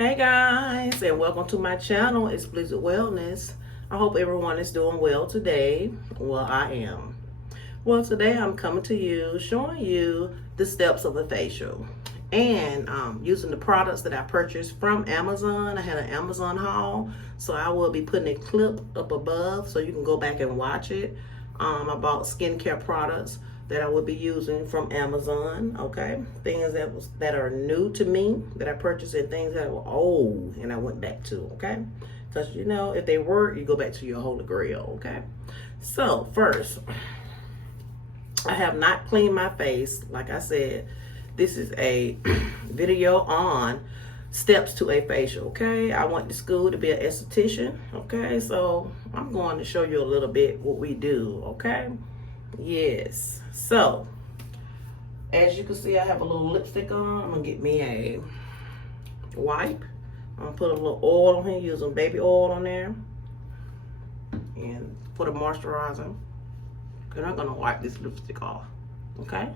Hey guys, and welcome to my channel, Explicit Wellness. I hope everyone is doing well today. Well, I am. Well, today I'm coming to you showing you the steps of a facial and using the products that I purchased from Amazon. I had an Amazon haul, so I will be putting a clip up above so you can go back and watch it. I bought skincare products that I will be using from Amazon, okay? Things that are new to me, that I purchased, and things that were old and I went back to, okay? Because, you know, if they work, you go back to your Holy Grail, okay? So, first, I have not cleaned my face. Like I said, this is a video on steps to a facial, okay? I went to school to be an esthetician, okay? So, I'm going to show you a little bit what we do, okay? Yes. So, as you can see, I have a little lipstick on. I'm going to get me a wipe. I'm going to put a little oil on here, using baby oil on there. And put a moisturizer. And I'm going to wipe this lipstick off. Okay?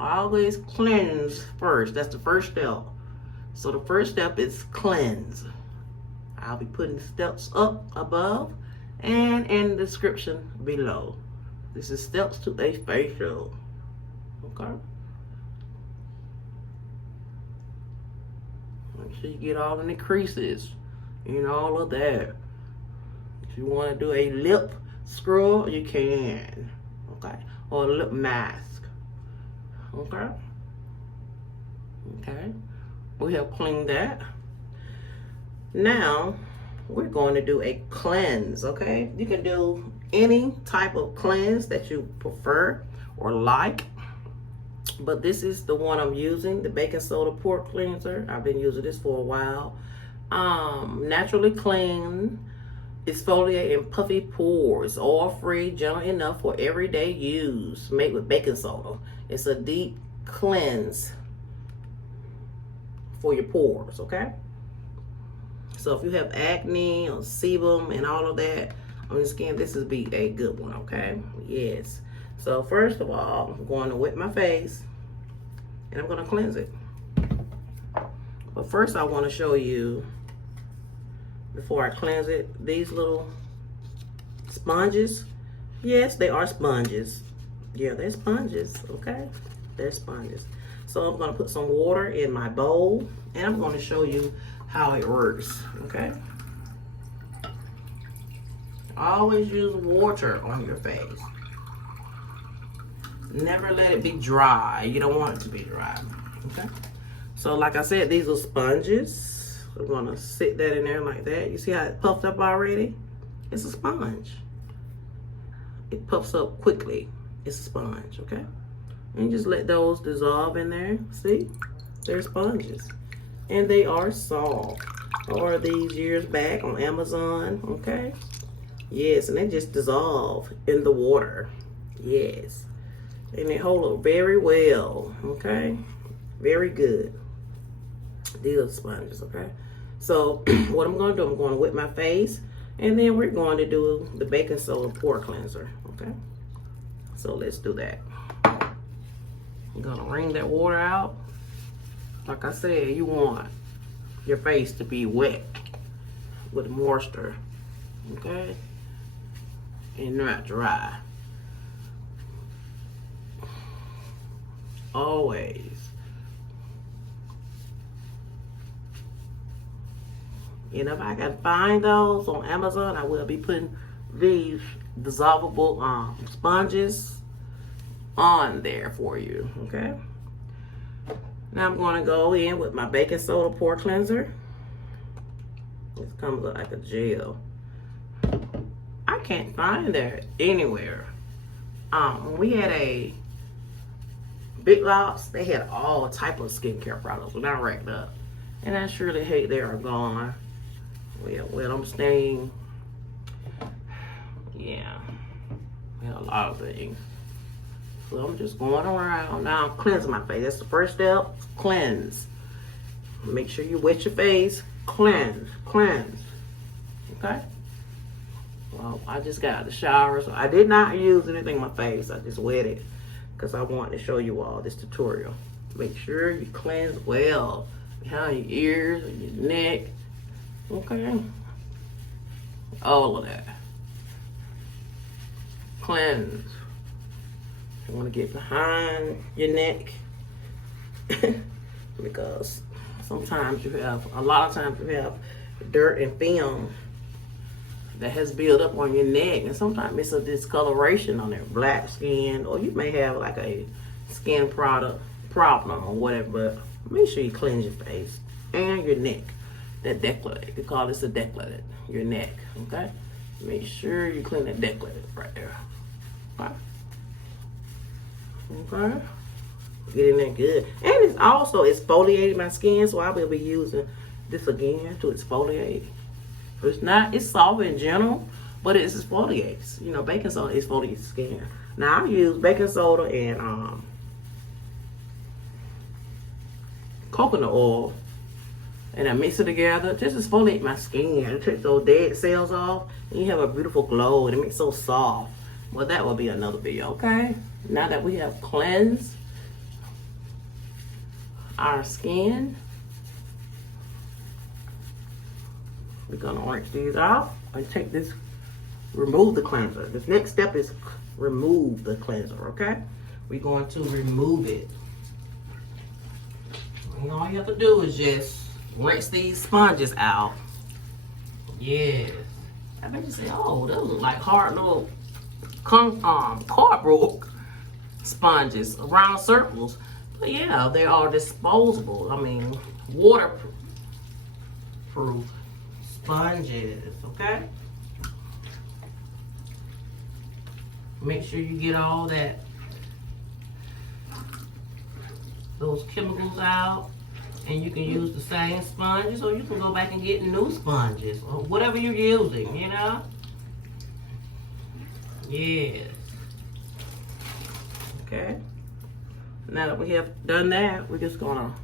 Always cleanse first. That's the first step. So the first step is cleanse. I'll be putting steps up above and in the description below. This is steps to a facial. Okay? Make sure you get all in the creases and all of that. If you want to do a lip scrub, you can. Okay? Or a lip mask. Okay? Okay? We have cleaned that. Now, we're going to do a cleanse, okay? You can do any type of cleanse that you prefer or like, but this is the one I'm using, the baking soda pore cleanser. I've been using this for a while. Naturally clean, exfoliate and puffy pores, oil-free, gentle enough for everyday use, made with baking soda. It's a deep cleanse for your pores, okay? So if you have acne or sebum and all of that on your skin, this would be a good one, okay? Yes. So first of all, I'm going to wet my face and I'm going to cleanse it. But first I want to show you, before I cleanse it, these little sponges. Yes, they are sponges. Yeah, they're sponges, okay? They're sponges. So I'm going to put some water in my bowl and I'm going to show you how it works, okay? Always use water on your face. Never let it be dry. You don't want it to be dry, okay? So like I said, these are sponges. We're gonna sit that in there like that. You see how it puffed up already? It's a sponge. It puffs up quickly. It's a sponge, okay? And just let those dissolve in there. See? They're sponges. And they are soft. Or these years back on Amazon, okay? Yes, and they just dissolve in the water. Yes. And they hold up very well, okay? Very good. These are sponges, okay? So what I'm going to do, I'm going to wet my face, and then we're going to do the baking soda pore cleanser, okay? So let's do that. I'm going to wring that water out. Like I said, you want your face to be wet with moisture, okay? And not dry. Always. And if I can find those on Amazon, I will be putting these dissolvable sponges on there for you, okay? Now I'm going to go in with my baking soda pore cleanser. This comes like a gel. I can't find that anywhere. When we had a Big Lots, they had all type of skincare products when I racked up. And I surely hate they are gone. Well, I'm staying. Yeah. A lot of things. So I'm just going around now, cleansing my face. That's the first step, cleanse. Make sure you wet your face, cleanse, cleanse. Okay? Well, I just got out of the shower, so I did not use anything on my face. I just wet it because I wanted to show you all this tutorial. Make sure you cleanse well. behind your ears, your neck, okay? All of that. Cleanse. You want to get behind your neck because sometimes a lot of times you have dirt and film that has built up on your neck, and sometimes it's a discoloration on their black skin, or you may have like a skin product problem or whatever. But make sure you cleanse your face and your neck. That decolletage, we call this a decolletage, your neck, okay? Make sure you clean that decolletage right there. Okay. Get in there good. And it's also exfoliating my skin, so I will be using this again to exfoliate. It's soft in general, but it exfoliates. You know, baking soda exfoliates skin. Now I use baking soda and coconut oil, and I mix it together. Just exfoliate my skin. It takes those dead cells off, and you have a beautiful glow, and it makes it so soft. Well, that will be another video, okay? Now that we have cleansed our skin, we're gonna rinse these out and take this, remove the cleanser. This next step is remove the cleanser, okay? We're going to remove it. And all you have to do is just rinse these sponges out. Yes. I bet you say, oh, those look like hard little cardboard sponges, round circles. But yeah, they are disposable. I mean, waterproof sponges, okay? Make sure you get all those chemicals out, and you can use the same sponges, or you can go back and get new sponges, or whatever you're using, you know? Yes. Okay. Now that we have done that, we're just gonna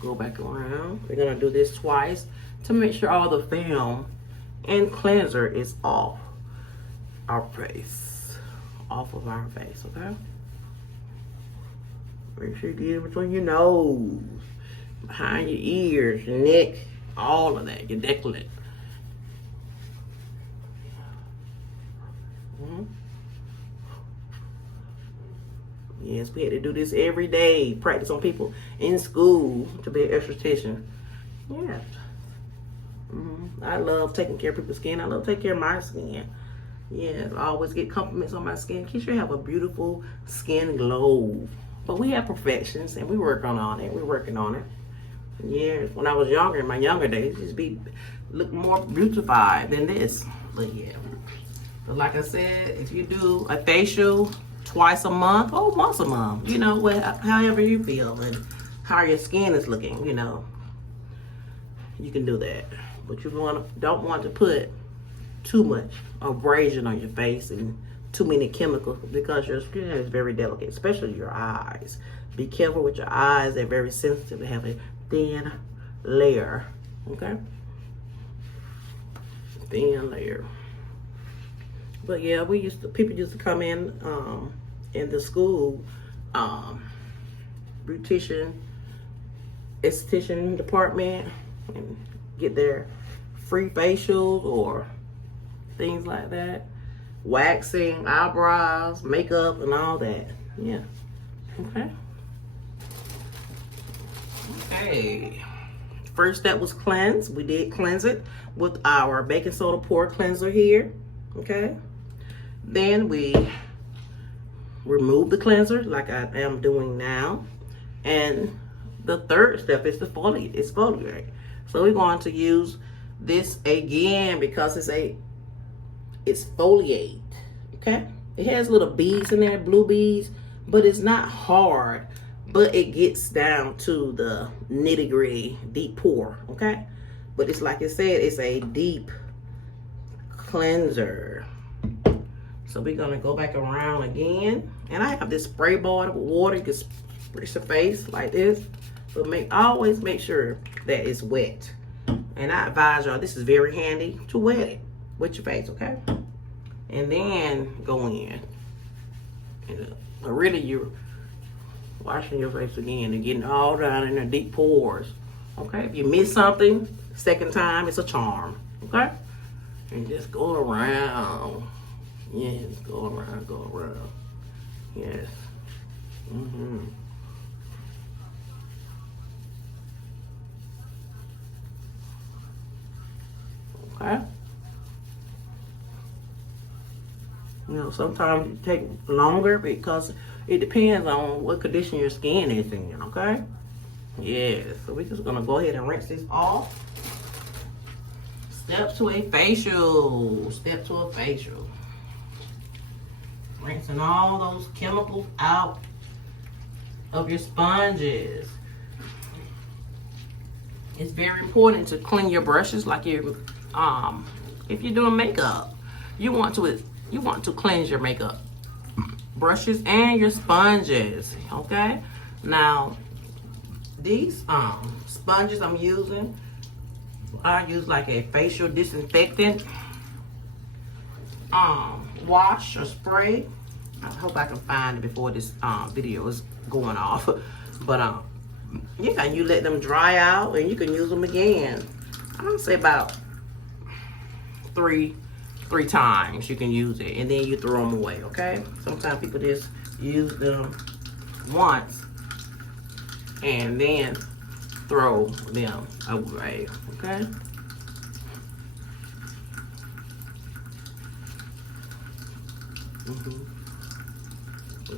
go back around. We're gonna do this twice to make sure all the film and cleanser is off our face, off of our face, okay? Make sure you get in between your nose, behind your ears, your neck, all of that, your decolletage. Yes, we had to do this every day. Practice on people in school to be an esthetician. Yeah. I love taking care of people's skin. I love taking care of my skin. Yes, I always get compliments on my skin. Keisha have a beautiful skin glow. But we have perfections, and we work on it. We're working on it. Yes, when I was younger, in my younger days, just look more beautified than this. But yeah. But like I said, if you do a facial twice a month or once a month, you know, however you feel and how your skin is looking, you know, you can do that. But you don't want to put too much abrasion on your face and too many chemicals, because your skin is very delicate, especially your eyes. Be careful with your eyes. They're very sensitive. They have a thin layer, okay? Thin layer. But yeah, people used to come in the school, beautician, esthetician department, and get their free facials or things like that. Waxing, eyebrows, makeup, and all that. Yeah. Okay. Okay. First step was cleanse. We did cleanse it with our baking soda pore cleanser here. Okay. Then we remove the cleanser like I am doing now. And the third step is to exfoliate. So we're going to use this again because it's a exfoliate. Okay. It has little beads in there, blue beads, but it's not hard, but it gets down to the nitty-gritty, deep pore. Okay. But it's like I said, it's a deep cleanser. So we're gonna go back around again, and I have this spray bottle with water. You can spritz your face like this, but always make sure that it's wet. And I advise y'all, this is very handy to wet it with your face, okay? And then go in. But really, washing your face again and getting all down in the deep pores. Okay, if you miss something, second time, it's a charm. Okay, and just go around. Yes, go around, go around. Yes. Okay. You know, sometimes it take longer because it depends on what condition your skin is in, okay? Yeah, so we're just gonna go ahead and rinse this off. Step to a facial. Step to a facial. Rinsing all those chemicals out of your sponges. It's very important to clean your brushes like you if you're doing makeup. You want to cleanse your makeup brushes and your sponges, okay? Now, these sponges I'm using, I use like a facial disinfectant wash or spray. I hope I can find it before this video is going off. But yeah, you let them dry out and you can use them again. I would say about three times you can use it, and then you throw them away, okay? Sometimes people just use them once and then throw them away, okay?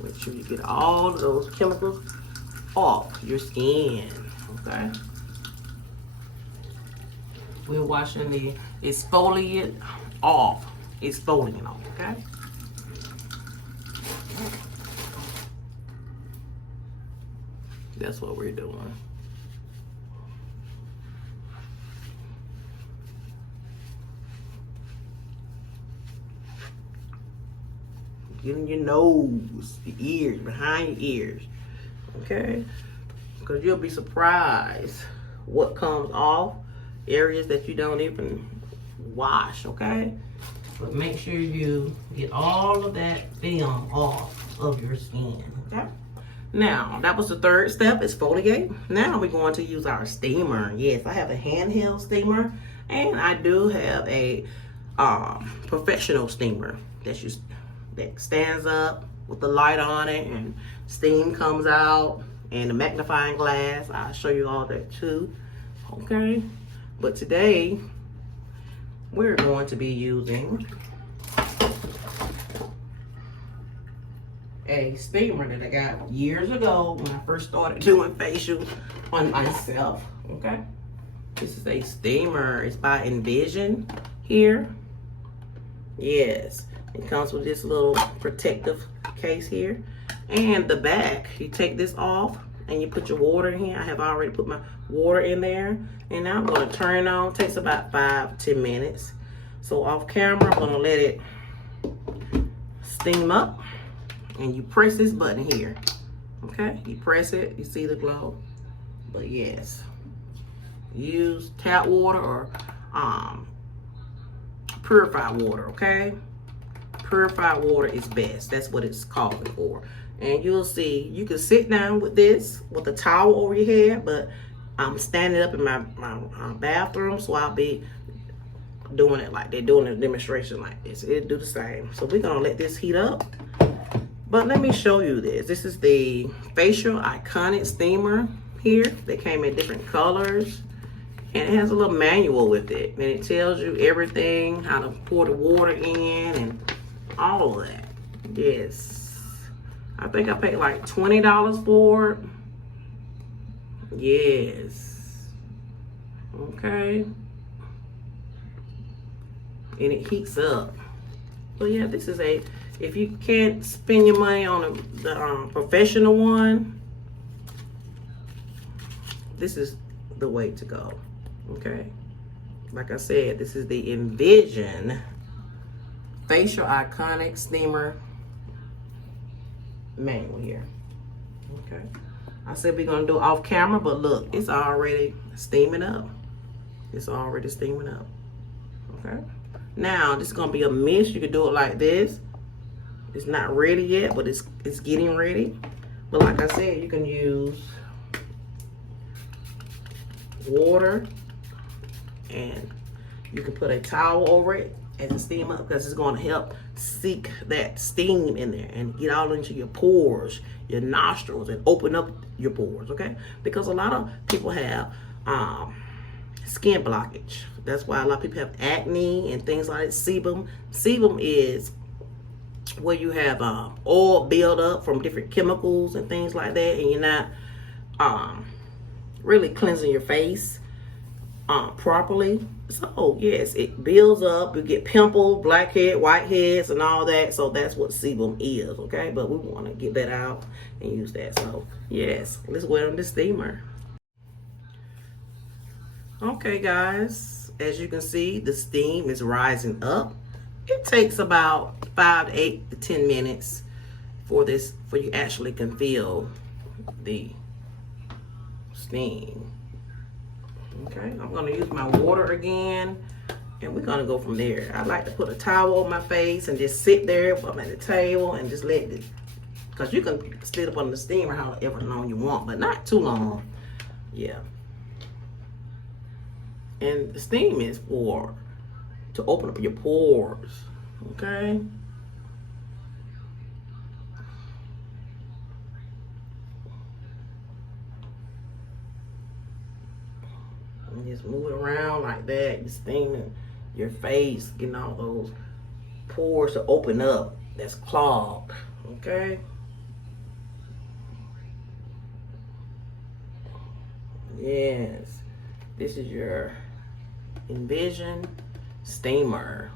Make sure you get all of those chemicals off your skin, okay? We're washing the exfoliate off. Exfoliating off, okay? That's what we're doing. Getting your nose, your ears, behind your ears, okay? Because you'll be surprised what comes off, areas that you don't even wash, okay? But make sure you get all of that film off of your skin, okay? Now, that was the third step, exfoliate. Now we're going to use our steamer. Yes, I have a handheld steamer, and I do have a professional steamer that stands up with the light on it and steam comes out and the magnifying glass. I'll show you all that too, okay? But today we're going to be using a steamer that I got years ago when I first started doing facials on myself, okay? This is a steamer. It's by Envision here. Yes, it comes with this little protective case here. And the back, you take this off and you put your water in here. I have already put my water in there. And now I'm gonna turn it on. It takes about 5-10 minutes. So off camera, I'm gonna let it steam up. And you press this button here, okay? You press it, you see the glow. But yes, use tap water or purified water, okay? Purified water is best. That's what it's calling for. And you'll see, you can sit down with this with a towel over your head, but I'm standing up in my bathroom, so I'll be doing it like they're doing a demonstration like this. It'll do the same. So we're gonna let this heat up. But let me show you this. This is the Facial Iconic Steamer here. They came in different colors. And it has a little manual with it. And it tells you everything, how to pour the water in and all of that. Yes. I think I paid like $20 for it. Yes. Okay. And it heats up. So yeah, this is if you can't spend your money on the professional one, this is the way to go, okay? Like I said, this is the Envision Facial Iconic Steamer manual here, okay? I said we're gonna do it off camera, but look, it's already steaming up. It's already steaming up, okay? Now, this is gonna be a mist. You can do it like this. It's not ready yet, but it's getting ready. But like I said, you can use water, and you can put a towel over it and to steam up, because it's going to help seek that steam in there and get all into your pores, your nostrils, and open up your pores, okay? Because a lot of people have skin blockage. That's why a lot of people have acne and things like that. Sebum. Sebum is where you have oil build up from different chemicals and things like that, and you're not really cleansing your face properly. So yes, it builds up. You get pimples, blackhead, whiteheads, and all that. So that's what sebum is, okay? But we want to get that out and use that. So yes, let's wet on the steamer. Okay, guys, as you can see, the steam is rising up. It takes about 5 to 8 to 10 minutes for you actually can feel the steam. Okay, I'm going to use my water again, and we're going to go from there. I like to put a towel on my face and just sit there I'm at the table and just let it, because you can sit up on the steamer however long you want, but not too long. Yeah. And the steam is to open up your pores, okay? And just move it around like that. You're steaming your face, getting all those pores to open up that's clogged, okay? Yes, this is your Envision steamer.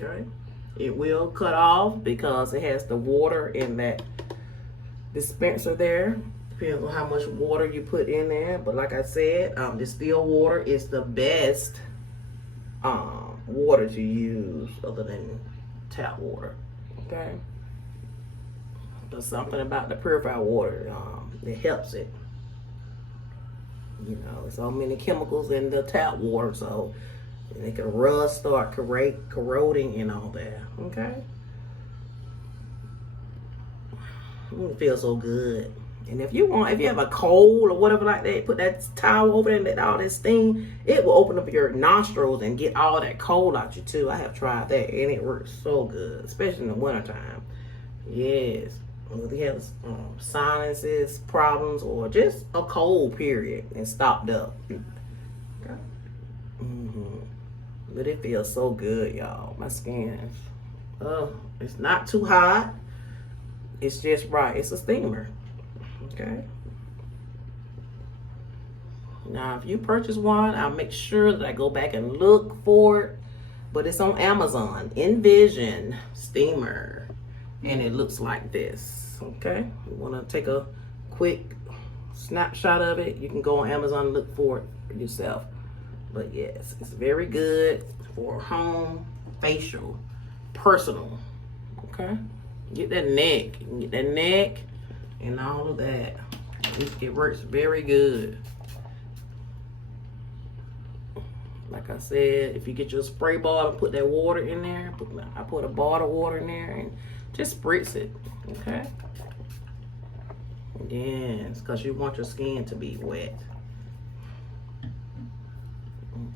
Okay, it will cut off because it has the water in that dispenser there. Depends on how much water you put in there, but like I said, distilled water is the best water to use other than tap water. Okay, there's something about the purified water that helps it. You know, there's so many chemicals in the tap water, so it can rust, start corroding and all that. Okay, it feels so good. And if you have a cold or whatever like that, put that towel over there and let all that steam, it will open up your nostrils and get all that cold out you too. I have tried that and it works so good, especially in the wintertime. Yes. If you have sinuses problems or just a cold period and stopped up. Okay. But it feels so good, y'all. My skin, it's not too hot. It's just right. It's a steamer. Okay. Now, if you purchase one, I'll make sure that I go back and look for it. But it's on Amazon. Envision steamer. And it looks like this. Okay. You want to take a quick snapshot of it, you can go on Amazon and look for it yourself. But yes, it's very good for home, facial, personal. Okay. Get that neck. You can get that neck and all of that. It works very good. Like I said, if you get your spray bottle, put that water in there. I put a bottle of water in there and just spritz it. Okay. Yes, because you want your skin to be wet.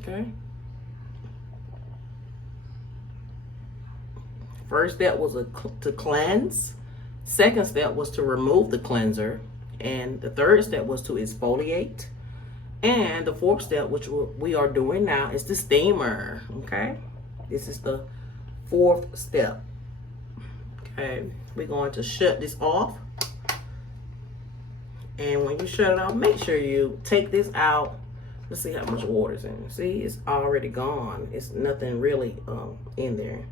Okay. First step was to cleanse. Second step was to remove the cleanser. And the third step was to exfoliate. And the fourth step, which we are doing now, is the steamer. Okay. This is the fourth step. Okay. We're going to shut this off. And when you shut it off, make sure you take this out. Let's see how much water is in it. See, it's already gone. It's nothing really in there.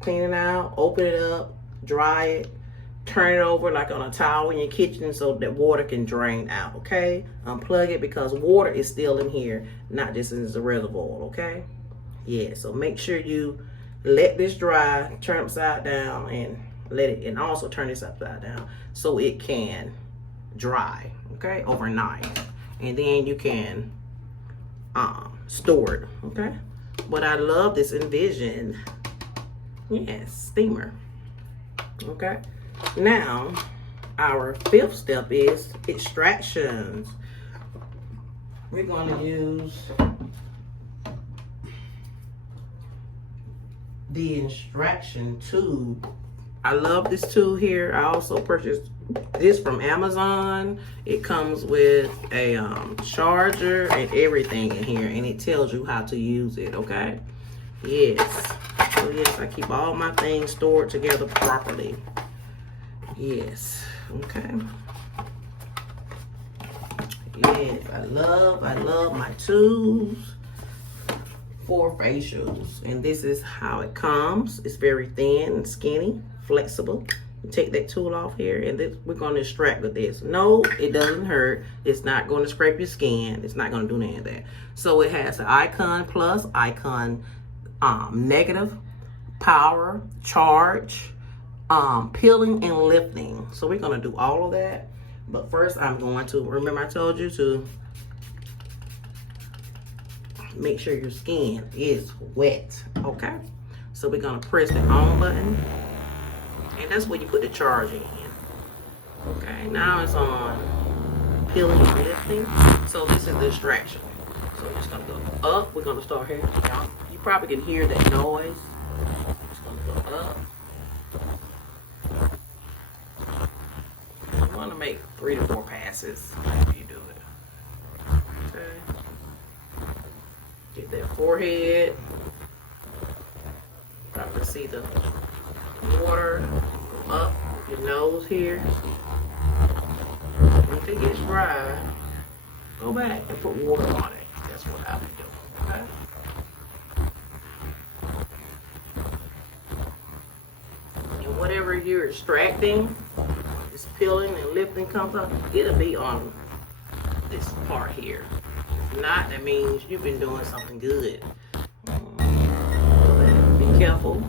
Clean it out, open it up, dry it, turn it over like on a towel in your kitchen so that water can drain out, okay? Unplug it because water is still in here, not just in the reservoir, okay? Yeah, so make sure you let this dry, turn upside down, and let it, and also turn this upside down so it can dry, okay, overnight. And then you can store it, okay? But I love this Envision, yes, steamer, okay? Now, our fifth step is extractions. We're going to use the extraction tube. I love this tool here. I also purchased this from Amazon. It comes with a charger and everything in here, and it tells you how to use it, okay? Yes. So yes, I keep all my things stored together properly. Yes. Okay. Yes, I love my tools for facials. And this is how it comes. It's very thin and skinny, flexible. You take that tool off here, and this, we're going to extract with this. No, it doesn't hurt. It's not going to scrape your skin. It's not going to do any of that. So it has an icon plus, icon negative, power, charge, peeling and lifting. So we're going to do all of that. But first I'm going to, remember I told you to make sure your skin is wet, okay? So we're going to press the on button, and that's where you put the charge in. Okay, now it's on peeling and lifting. So this is the extraction. So we're just going to go up. We're going to start here. You probably can hear that noise. Just going to go up. You want to make 3 to 4 passes after you do it. Okay. Get that forehead. Probably see the water up your nose here. If it gets dry, go back and put water on it. That's what I would do. Okay. And whatever you're extracting, this peeling and lifting comes up, it'll be on this part here. If not, that means you've been doing something good. Be careful.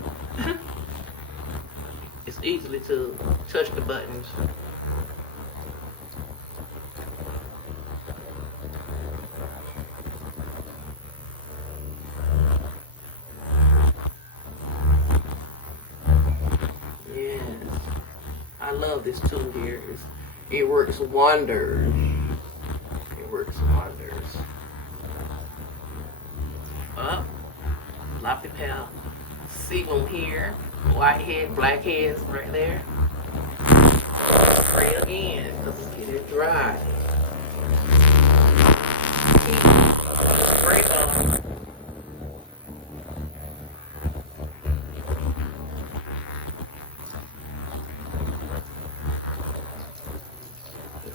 It's easily to touch the buttons. Yes, I love this tool here. It works wonders. It works wonders. Up, floppy pair, sebum here, white head, black heads right there. Spray again, because it's getting dry. Spray on.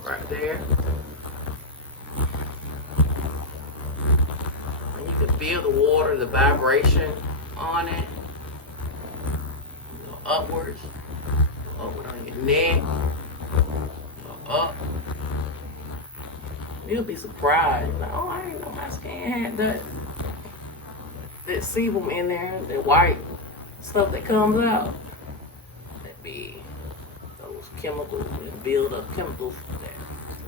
Right there. And you can feel the water, the vibration on it. Go upwards. Go upward on your neck. Go up. You'll be surprised. Like, oh, I didn't know my skin had that sebum in there, that white stuff that comes out. That be those chemicals and build up chemicals that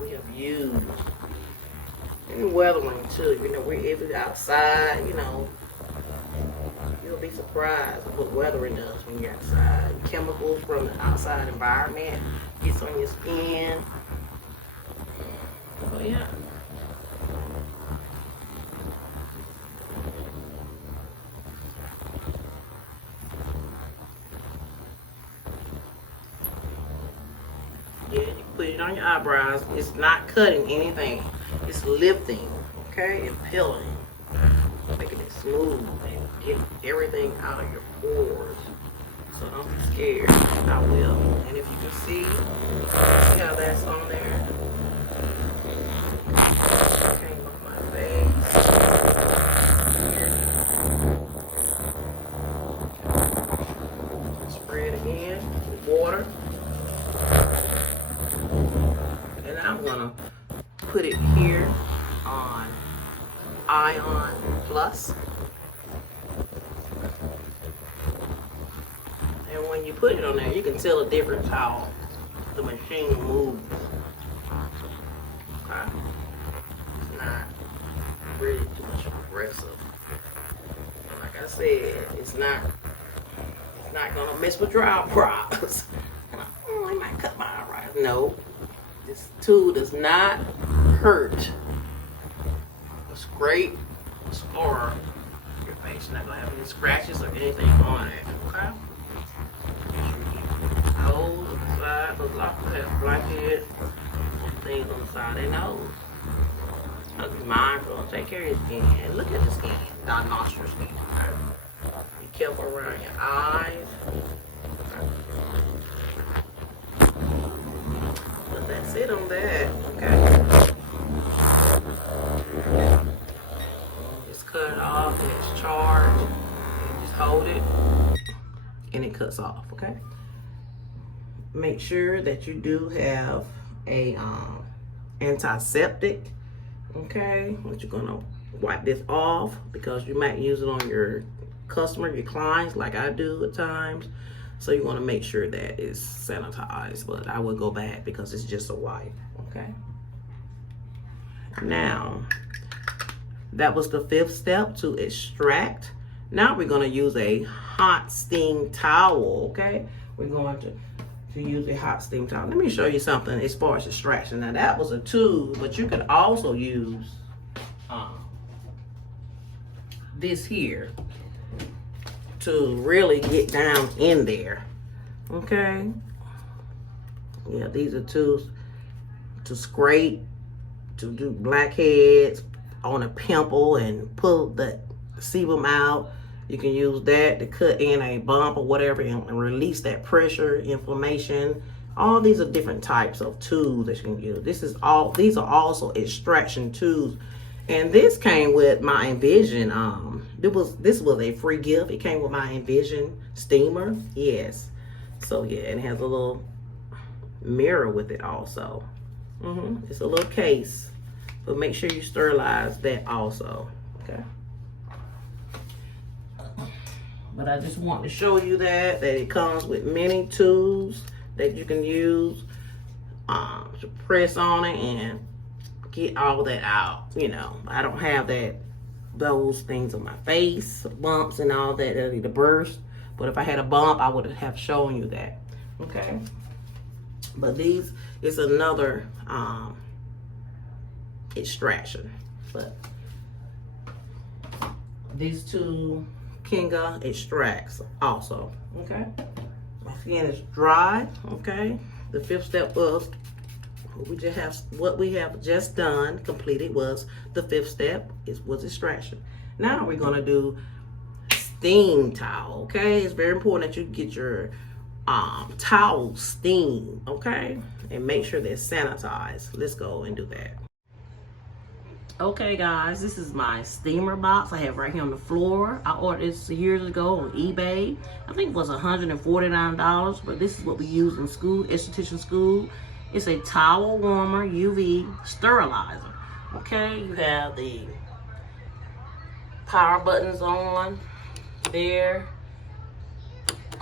we have used. And weathering too, you know, if it's outside, you know, you'll be surprised what weathering does when you're outside. Chemicals from the outside environment gets on your skin. So yeah. Yeah, you put it on your eyebrows. It's not cutting anything. It's lifting, okay, and peeling, making it smooth and getting everything out of your pores. So don't be scared. I will. And if you can see how that's on there. Came off my face. Here. Spray it again with water. And I'm gonna put it here on Ion Plus. And when you put it on there, you can tell the difference how the machine moves. Okay? It's not really too much aggressive. Like I said, it's not gonna mess with your eyebrows. Oh, I might cut my eyebrows. No, this tool does not hurt or scrape, or your face. You're not gonna have any scratches or anything on it. Okay. Nose on the side, those have blackhead things on the side of their nose. Be mindful. Take care of your skin. And look at the skin, not nostril skin. Okay? Be careful around your eyes. But that's it on that. Okay. Just cut it off and it's charged. And just hold it and it cuts off. Okay. Make sure that you do have a antiseptic. Okay, but you're gonna wipe this off because you might use it on your customer, your clients, like I do at times. So you want to make sure that it's sanitized, but I would go back because it's just a wipe. Okay. Now, that was the 5th step, to extract. Now we're gonna use a hot steam towel. Okay, we're going to use a hot steam towel. Let me show you something as far as extraction. Now that was a tube, but you could also use this here to really get down in there. Okay. Yeah, these are tools to scrape, to do blackheads on a pimple and pull the sebum out. You can use that to cut in a bump or whatever and release that pressure, inflammation. All these are different types of tools that you can use. These are also extraction tools. And this came with my Envision. This was a free gift. It came with my Envision steamer. Yes. So yeah, and it has a little mirror with it also. It's a little case. But make sure you sterilize that also. Okay. But I just want to show you that it comes with many tools that you can use to press on it and get all that out. You know, I don't have those things on my face, bumps and all that need to burst. But if I had a bump, I would have shown you that. Okay. But these is another extraction. But these two Kinga extracts also. Okay. My skin is dry. Okay. The 5th step was what we have just done, completed, was the 5th step was extraction. Now we're gonna do steam towel. Okay. It's very important that you get your towel steam. Okay. And make sure they're sanitized. Let's go and do that. Okay guys, this is my steamer box I have right here on the floor. I ordered this years ago on eBay. I think it was $149, but this is what we use in school, esthetician school. It's a towel warmer UV sterilizer. Okay, you have the power buttons on there,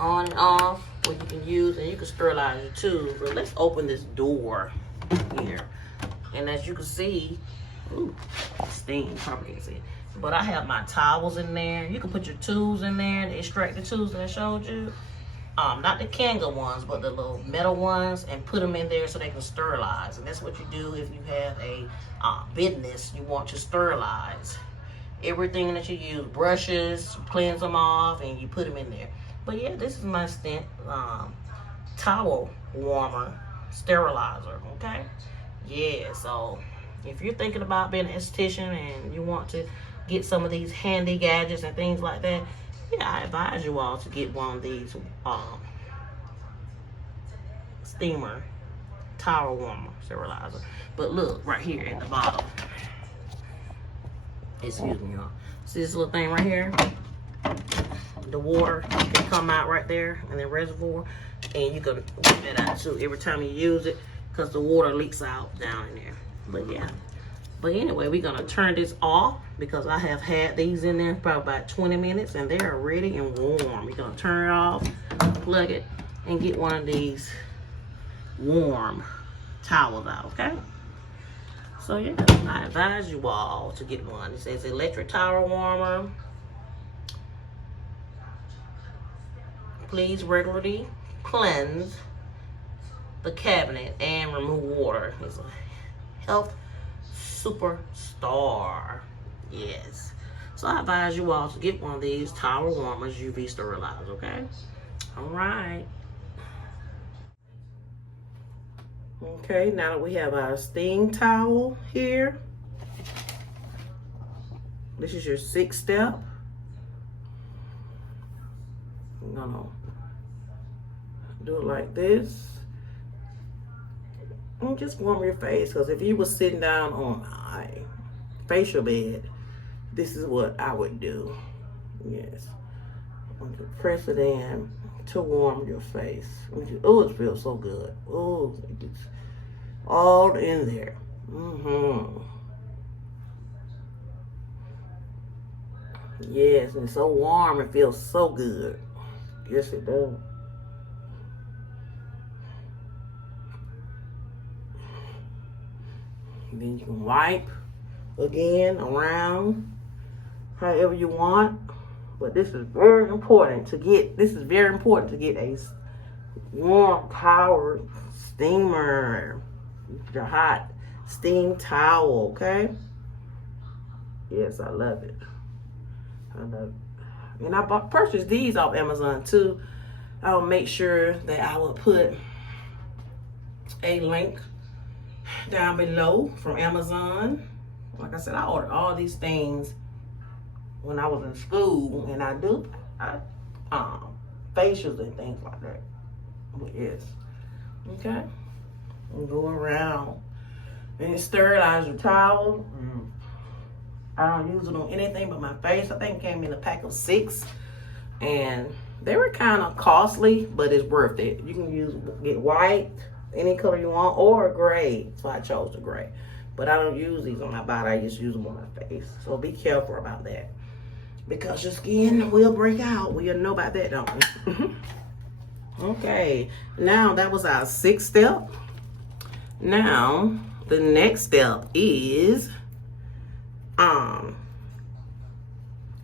on and off, what you can use, and you can sterilize your tubes. But let's open this door here. And as you can see, ooh, steam, probably can't see it. But I have my towels in there. You can put your tools in there, the extractor tools that I showed you. Not the Kanga ones, but the little metal ones, and put them in there so they can sterilize. And that's what you do if you have a business you want to sterilize. Everything that you use, brushes, you cleanse them off, and you put them in there. But yeah, this is my towel warmer sterilizer, okay? Yeah, so if you're thinking about being an esthetician and you want to get some of these handy gadgets and things like that, yeah, I advise you all to get one of these steamer towel warmer sterilizer. But look, right here at the bottom, excuse me y'all, see this little thing right here? The water can come out right there in the reservoir, and you can get that out too every time you use it, because the water leaks out down in there. But yeah, But anyway, we're gonna turn this off because I have had these in there for about 20 minutes and they are ready and warm. We're gonna turn it off, plug it, and get one of these warm towels out, okay? So yeah, I advise you all to get one. It says electric towel warmer. Please regularly cleanse the cabinet and remove water. It's a health superstar. Yes. So I advise you all to get one of these towel warmers UV sterilized, okay? All right. Okay, now that we have our steam towel here, this is your 6th step. I'm gonna do it like this. And just warm your face, because if you were sitting down on my facial bed, this is what I would do. Yes. I'm going to press it in to warm your face. Oh, it feels so good. Oh, it's all in there. Yes, and it's so warm. It feels so good. Yes, it does. Then you can wipe again around however you want. But this is very important to get. A warm towel steamer, your hot steam towel. Okay. Yes, I love it. I love it. And I purchased these off Amazon too. I'll make sure that I will put a link down below from Amazon. Like I said, I ordered all these things when I was in school, and I do facials and things like that. But yes, okay. And go around and sterilize your towel. I don't use it on anything but my face. I think it came in a pack of 6, and they were kind of costly, but it's worth it. You can get white, any color you want, or gray. So I chose the gray. But I don't use these on my body. I just use them on my face. So be careful about that, because your skin will break out. We know about that, don't we? Okay, now that was our 6th step. Now the next step is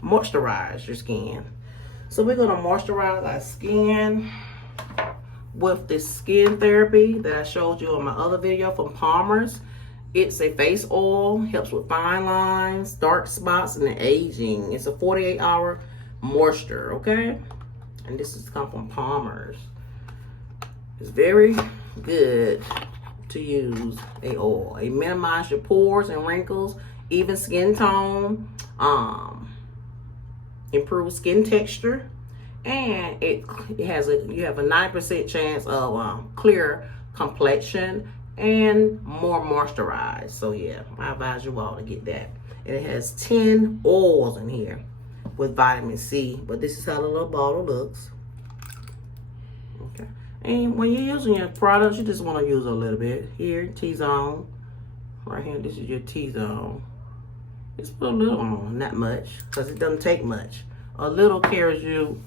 moisturize your skin. So we're gonna moisturize our skin with this skin therapy that I showed you on my other video from Palmer's. It's a face oil, helps with fine lines, dark spots, and aging. It's a 48-hour moisture, okay? And this is come from Palmer's. It's very good to use a oil. It minimizes your pores and wrinkles, even skin tone, improves skin texture, and you have a 9% chance of clear complexion and more moisturized. So yeah, I advise you all to get that. And it has 10 oils in here with vitamin C, but this is how the little bottle looks. Okay. And when you're using your products, you just want to use a little bit. Here, T-zone. Right here, this is your T-zone. Just put a little on, not much, because it doesn't take much. A little carries you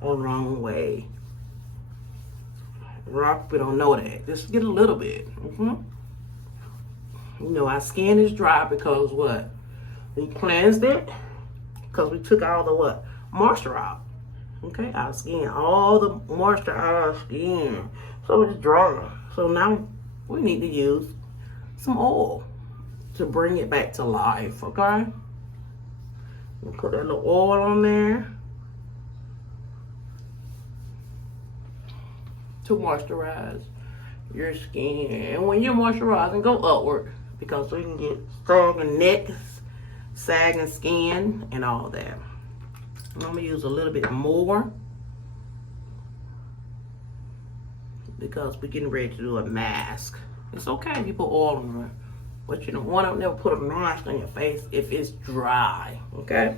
a long way. Rock, we don't know that. Just get a little bit. You know, our skin is dry because what? We cleansed it because we took all the what? Moisture out. Okay, our skin, all the moisture out of our skin. So it's dry. So now we need to use some oil to bring it back to life, okay? We'll put that little oil on there to moisturize your skin. And when you're moisturizing, go upward, because we can get sagging necks, sagging skin, and all that. I'm gonna use a little bit more because we're getting ready to do a mask. It's okay if you put oil on it, but you don't want to never put a mask on your face if it's dry, okay?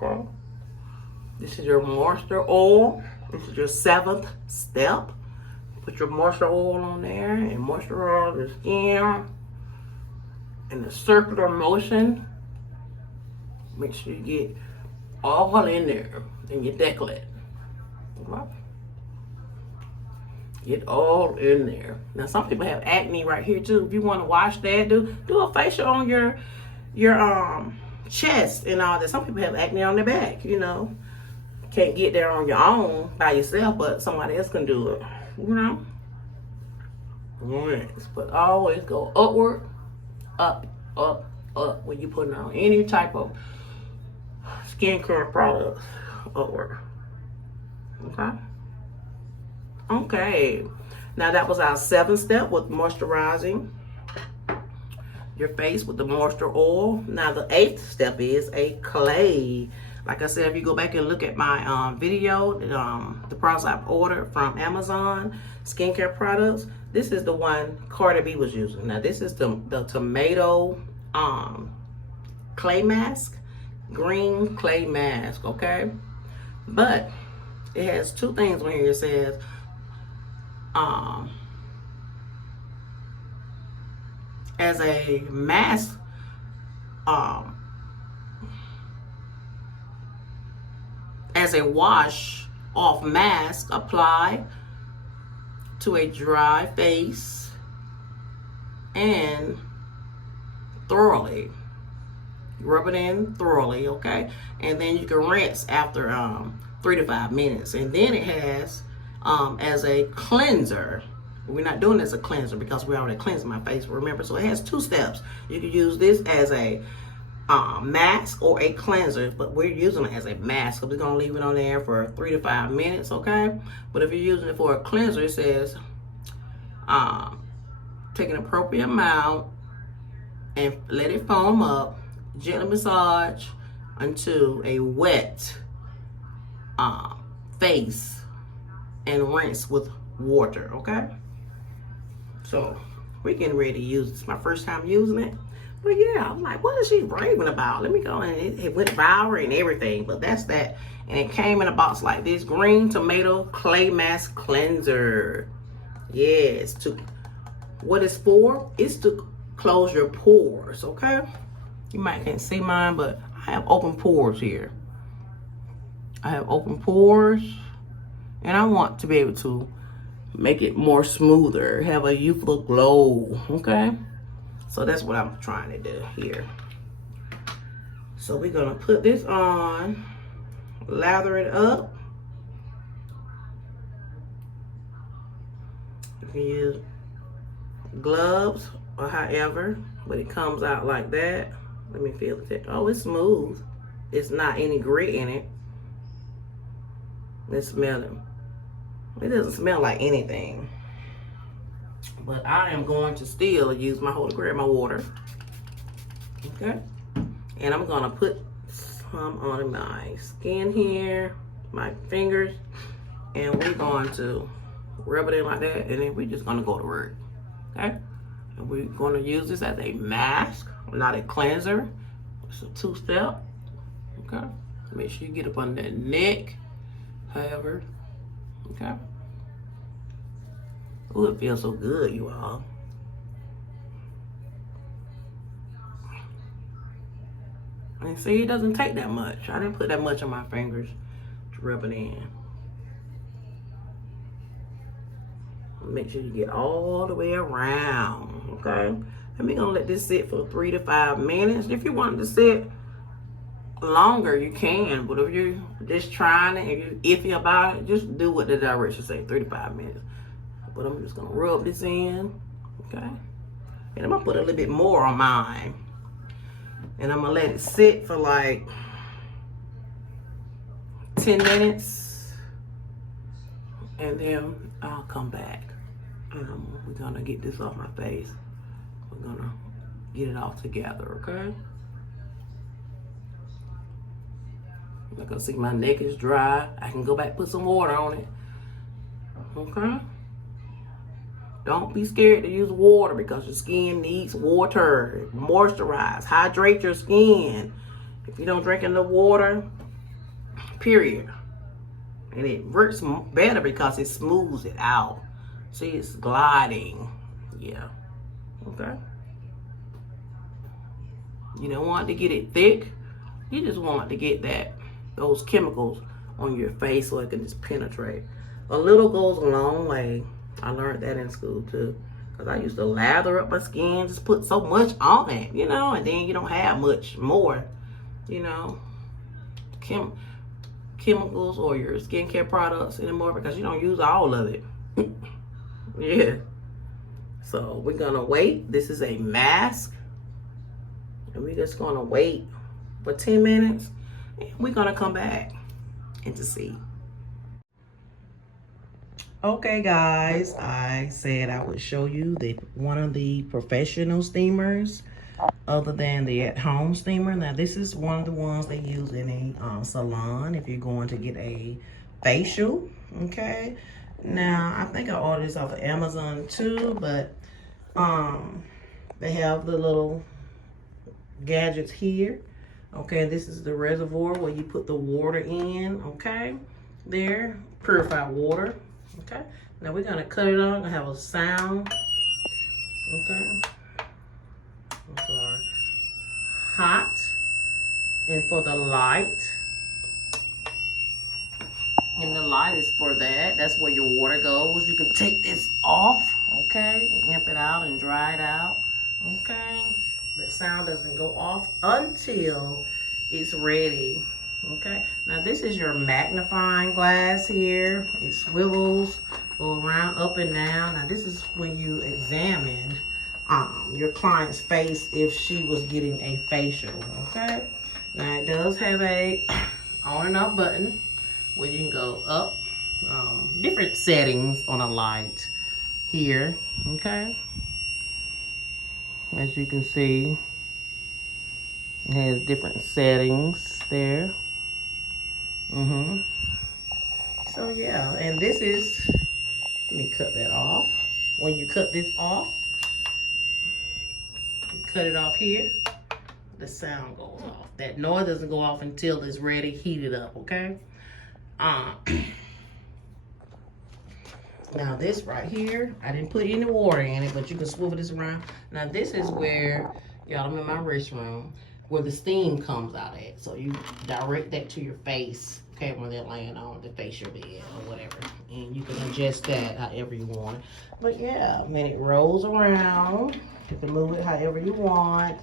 Okay. This is your moisture oil. This is your 7th step. Put your moisture oil on there and moisturize the skin in a circular motion. Make sure you get all in there in your decollete. Get all in there. Now some people have acne right here too. If you want to wash that, do a facial on your chest and all that. Some people have acne on their back, you know. Can't get there on your own by yourself, but somebody else can do it, you know. Yes, but always go upward, up, up, up when you putting on any type of skincare products. Upward. Okay. Okay. Now that was our 7th step with moisturizing your face with the moisture oil. Now the 8th step is a clay. Like I said, if you go back and look at my video, the products I've ordered from Amazon, skincare products, this is the one Cardi B was using. Now this is the tomato clay mask, green clay mask, okay? But it has 2 things on here. It says, as a mask, as a wash off mask, apply to a dry face and thoroughly. Rub it in thoroughly, okay? And then you can rinse after 3 to 5 minutes. And then it has as a cleanser. We're not doing this as a cleanser because we already cleansed my face, remember? So it has 2 steps. You can use this as a mask or a cleanser, but we're using it as a mask. So we're gonna leave it on there for 3 to 5 minutes, okay? But if you're using it for a cleanser, it says take an appropriate amount and let it foam up, gently massage until a wet face and rinse with water, okay? So we're getting ready to use this. My first time using it. But yeah, I'm like, what is she raving about? Let me go, and it went viral and everything. But that's that. And it came in a box like this. Green tomato clay mask cleanser. Yes. What it's for? It's to close your pores, okay? You might can't see mine, but I have open pores here. I have open pores. And I want to be able to make it more smoother. Have a youthful glow, okay? So that's what I'm trying to do here. So we're gonna put this on, lather it up. You can use gloves or however, but it comes out like that. Let me feel it. Oh, it's smooth. It's not any grit in it. Let's smell it. It doesn't smell like anything. But I am going to still use my grab my water. Okay. And I'm gonna put some on my skin here, my fingers, and we're going to rub it in like that, and then we're just gonna go to work. Okay? And we're gonna use this as a mask, not a cleanser. It's a 2-step. Okay? Make sure you get up on that neck. However. Okay. Oh, it feels so good, you all. And see, it doesn't take that much. I didn't put that much on my fingers to rub it in. Make sure you get all the way around, okay? And we're gonna let this sit for 3 to 5 minutes. If you want it to sit longer, you can, but if you're just trying it and you're iffy about it, just do what the directions say, 3 to 5 minutes. But I'm just gonna rub this in, okay? And I'm gonna put a little bit more on mine. And I'm gonna let it sit for like 10 minutes. And then I'll come back. We're gonna get this off my face. We're gonna get it all together, okay? You're gonna see my neck is dry. I can go back, put some water on it, okay? Don't be scared to use water because your skin needs water. Moisturize, hydrate your skin. If you don't drink enough water, period. And it works better because it smooths it out. See, it's gliding. Yeah. Okay. You don't want to get it thick. You just want to get those chemicals on your face so it can just penetrate. A little goes a long way. I learned that in school too. Because I used to lather up my skin, just put so much on it, you know, and then you don't have much more, you know, chemicals or your skincare products anymore because you don't use all of it. Yeah. So we're going to wait. This is a mask. And we're just going to wait for 10 minutes. And we're going to come back and to see. Okay, guys. I said I would show you one of the professional steamers other than the at-home steamer. Now, this is one of the ones they use in a salon if you're going to get a facial. Okay. Now, I think I ordered this off of Amazon too, but they have the little gadgets here. Okay, this is the reservoir where you put the water in. Okay, there, purified water. Okay, now we're gonna cut it on and have a sound. Okay, I'm sorry. Hot, and for the light. And the light is for that. That's where your water goes. You can take this off, okay, and imp it out and dry it out, okay. The sound doesn't go off until it's ready, okay. Now this is your magnifying glass here. It swivels, go around, up and down. Now this is when you examine your client's face if she was getting a facial, okay. Now it does have a on and off button where you can go up, different settings on a light here, okay. As you can see, it has different settings there. So yeah, and this is, let me cut that off. When you cut this off, you cut it off here, the sound goes off. That noise doesn't go off until it's ready, heated up, okay? Now this right here, I didn't put any water in it, but you can swivel this around. Now this is where, y'all, I'm in my restroom, where the steam comes out at. So you direct that to your face, okay, when they're laying on the facial bed or whatever. And you can adjust that however you want it. But yeah, when it rolls around, you can move it however you want.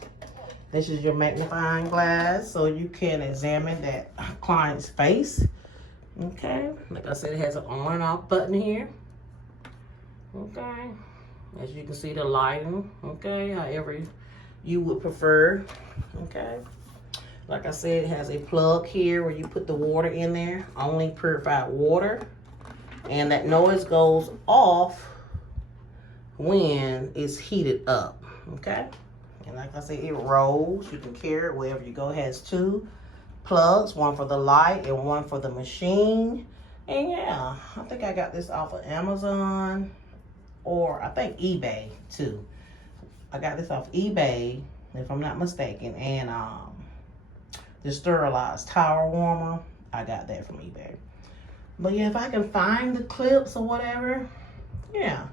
This is your magnifying glass, so you can examine that client's face. Okay, like I said, it has an on and off button here. Okay, as you can see the lighting, okay, however you would prefer, okay. Like I said, it has a plug here where you put the water in there, only purified water. And that noise goes off when it's heated up, okay. And like I said, it rolls, you can carry it wherever you go. It has two plugs, one for the light and one for the machine. And yeah, I think I got this off of Amazon or I think eBay too. I got this off eBay if I'm not mistaken. And the sterilized towel warmer, I got that from eBay. But yeah, if I can find the clips or whatever, yeah,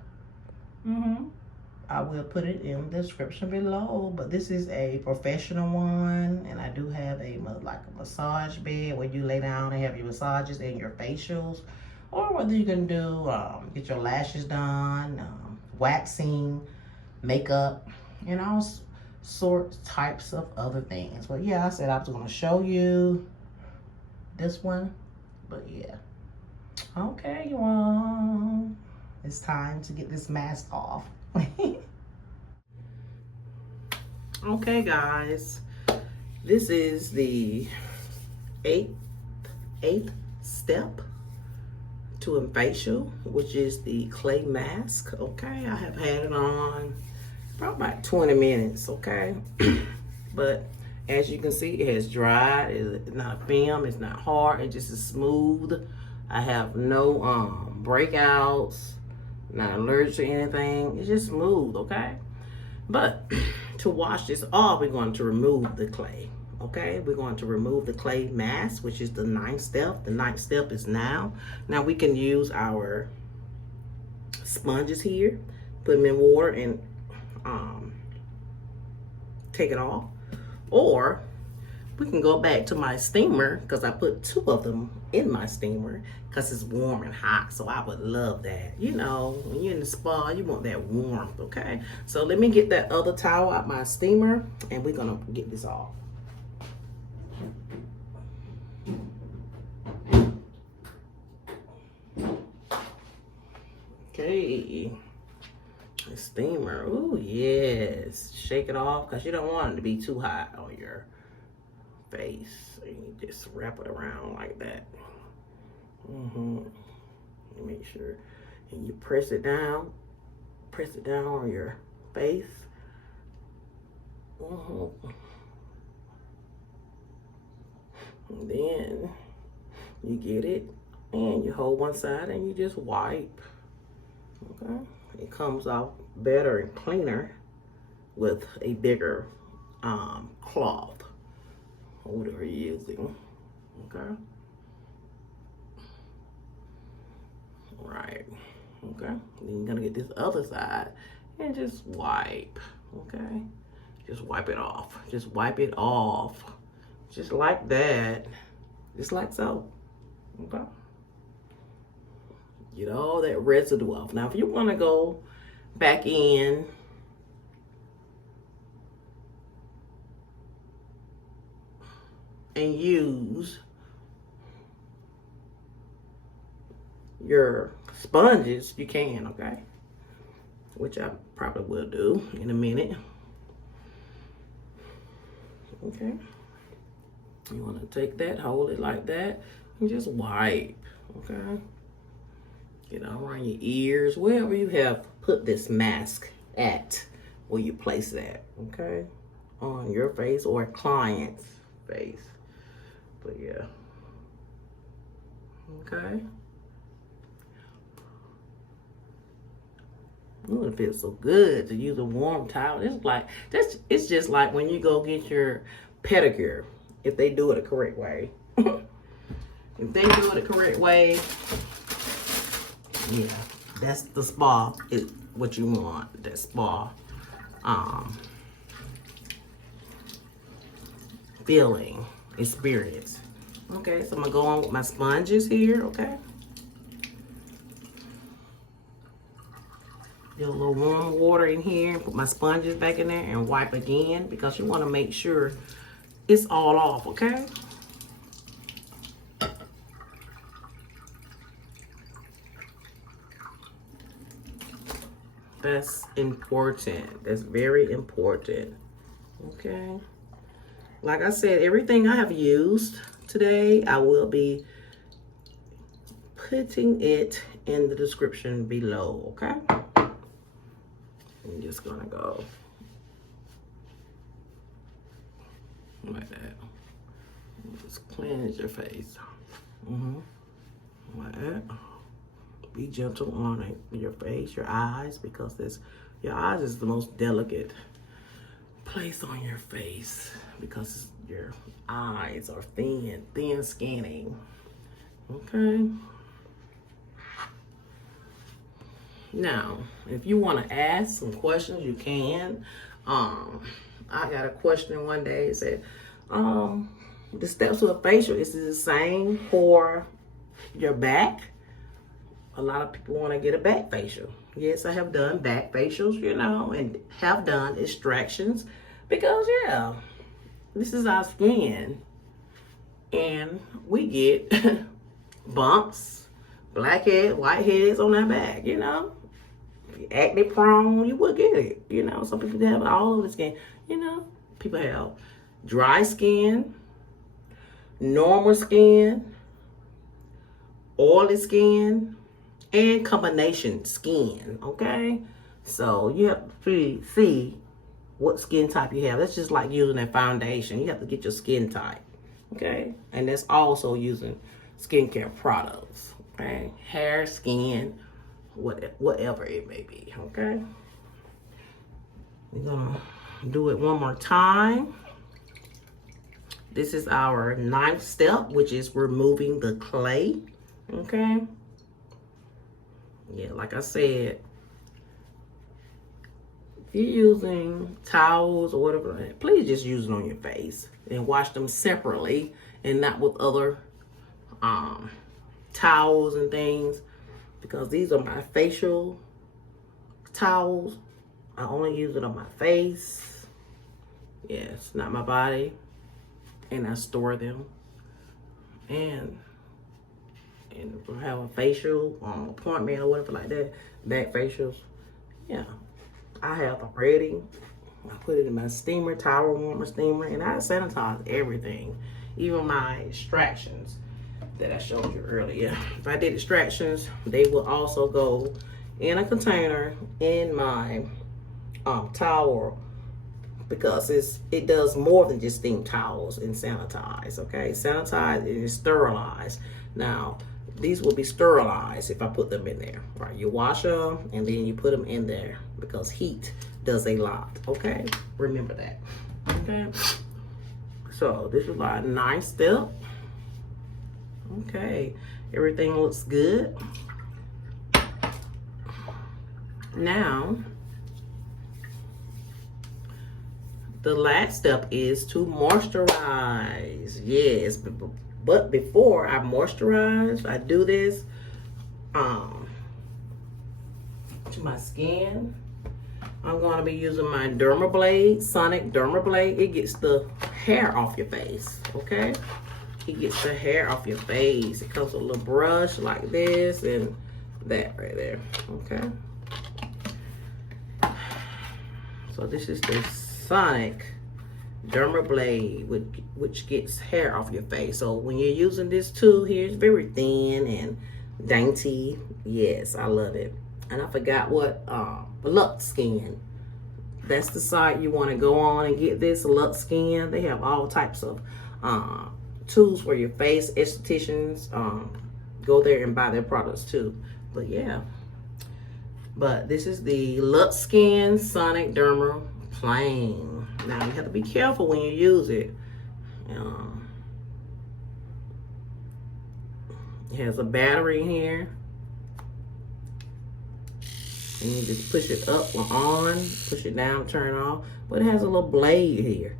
I will put it in the description below. But this is a professional one, and I do have like a massage bed where you lay down and have your massages and your facials, or whether you can do get your lashes done, waxing, makeup, and all types of other things. But yeah, I said I was going to show you this one. But yeah, okay, you all, it's time to get this mask off. Okay, guys, this is the eighth step to a facial, which is the clay mask. Okay, I have had it on probably about 20 minutes. Okay, but as you can see, it has dried. It's not a film, it's not hard, it just is smooth. I have no breakouts, not allergic to anything. It's just smooth, okay? But to wash this off, we're going to remove the clay, okay? We're going to remove the clay mask, which is the 9th step. The 9th step is now. Now we can use our sponges here, put them in water and take it off. Or we can go back to my steamer, because I put 2 of them in my steamer because it's warm and hot. So I would love that. You know, when you're in the spa, you want that warmth, okay? So let me get that other towel out my steamer and we're gonna get this off. Okay, the steamer. Oh yes, shake it off because you don't want it to be too hot on your face. And you just wrap it around like that. Make sure, and you press it down on your face. And then you get it and you hold one side and you just wipe. Okay, it comes out better and cleaner with a bigger cloth or whatever you're using. Okay, right. Okay, then you're gonna get this other side and just wipe. Okay, just wipe it off. Just wipe it off, just like that, just like so. Okay, get all that residue off. Now if you want to go back in and use your sponges, you can, okay? Which I probably will do in a minute. Okay, you want to take that, hold it like that, and just wipe. Okay, get all around your ears, wherever you have put this mask at, where you place that. Okay, on your face or a client's face. But yeah, okay. Ooh, it feels so good to use a warm towel. It's just like when you go get your pedicure, if they do it the correct way. If they do it the correct way, yeah, that's the spa is what you want. That spa feeling, experience. Okay, so I'm gonna go on with my sponges here, okay? Get a little warm water in here and put my sponges back in there and wipe again, because you want to make sure it's all off, okay? That's important. That's very important. Okay. Like I said, everything I have used today, I will be putting it in the description below, okay? I'm just gonna go like that. Just cleanse your face. Like that. Be gentle on it, your face, your eyes, because your eyes is the most delicate place on your face, because your eyes are thin skinning. Okay. Now, if you want to ask some questions, you can. I got a question one day. It said, the steps to a facial, is it the same for your back? A lot of people want to get a back facial. Yes, I have done back facials, you know, and have done extractions, because yeah, this is our skin and we get bumps, blackheads, whiteheads on our back, you know. Acne prone, you will get it, you know. Some people have all over the skin, you know. People have dry skin, normal skin, oily skin, and combination skin, okay? So you have to see what skin type you have. That's just like using a foundation. You have to get your skin type, okay? And that's also using skincare products, okay? Hair, skin, whatever it may be, okay? We're gonna do it one more time. This is our 9th step, which is removing the clay, okay? Yeah, like I said, if you're using towels or whatever, please just use it on your face and wash them separately and not with other towels and things, because these are my facial towels. I only use it on my face. Yes, not my body. And I store them. And have a facial appointment or whatever like that, back facials. Yeah, I have them ready. I put it in my steamer, towel warmer steamer, and I sanitize everything, even my extractions that I showed you earlier. If I did extractions, they will also go in a container in my towel, because it does more than just steam towels and sanitize. Okay, sanitize and sterilize. Now these will be sterilized if I put them in there. Right, you wash them and then you put them in there because heat does a lot. Okay, remember that. Okay, so this is my 9th step. Okay, everything looks good. Now the last step is to moisturize. Yes, but before I moisturize, I do this to my skin. I'm going to be using my Dermablade, Sonic Dermablade. It gets the hair off your face, okay? It gets the hair off your face. It comes with a little brush like this and that right there, okay? So this is the Sonic Dermablade, which gets hair off your face. So when you're using this tool here, it's very thin and dainty. Yes, I love it. And I forgot what Lux Skin. That's the site you want to go on and get this, Lux Skin. They have all types of tools for your face. Estheticians go there and buy their products too. But yeah. But this is the Lux Skin Sonic Derma Plain. Now you have to be careful when you use it. It has a battery here. And you just push it up or on, push it down, turn off. But it has a little blade here.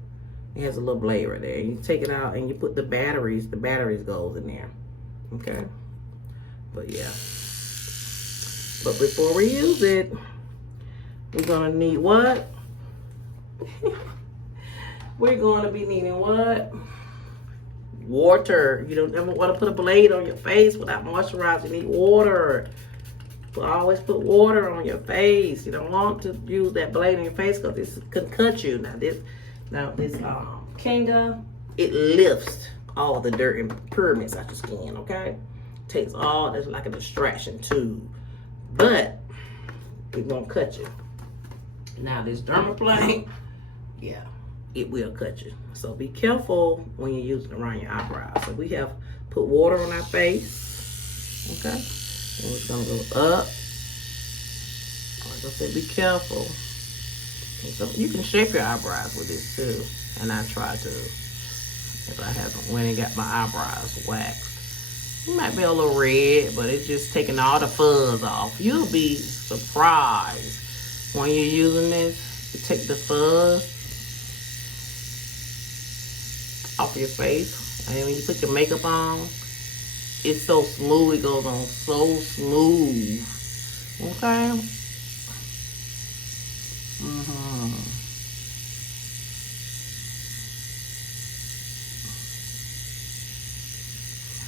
It has a little blade right there. You take it out and you put the batteries goes in there. Okay? But yeah. But before we use it, we're gonna need what? We're going to be needing what? Water. You don't ever want to put a blade on your face without moisturizing. You need water. So always put water on your face. You don't want to use that blade on your face because this can cut you. Now this Kinga, it lifts all the dirt and pyramids out your skin. Okay, takes all that's like a distraction too, but it won't cut you. Now this Dermaplane, yeah, it will cut you. So be careful when you're using it around your eyebrows. So we have put water on our face, okay? And we're gonna go up. Like I said, be careful. And so you can shape your eyebrows with this too. And I try to, if I haven't went and got my eyebrows waxed. It might be a little red, but it's just taking all the fuzz off. You'll be surprised when you're using this. You take the fuzz off your face, and then when you put your makeup on, it's so smooth. It goes on so smooth. Okay.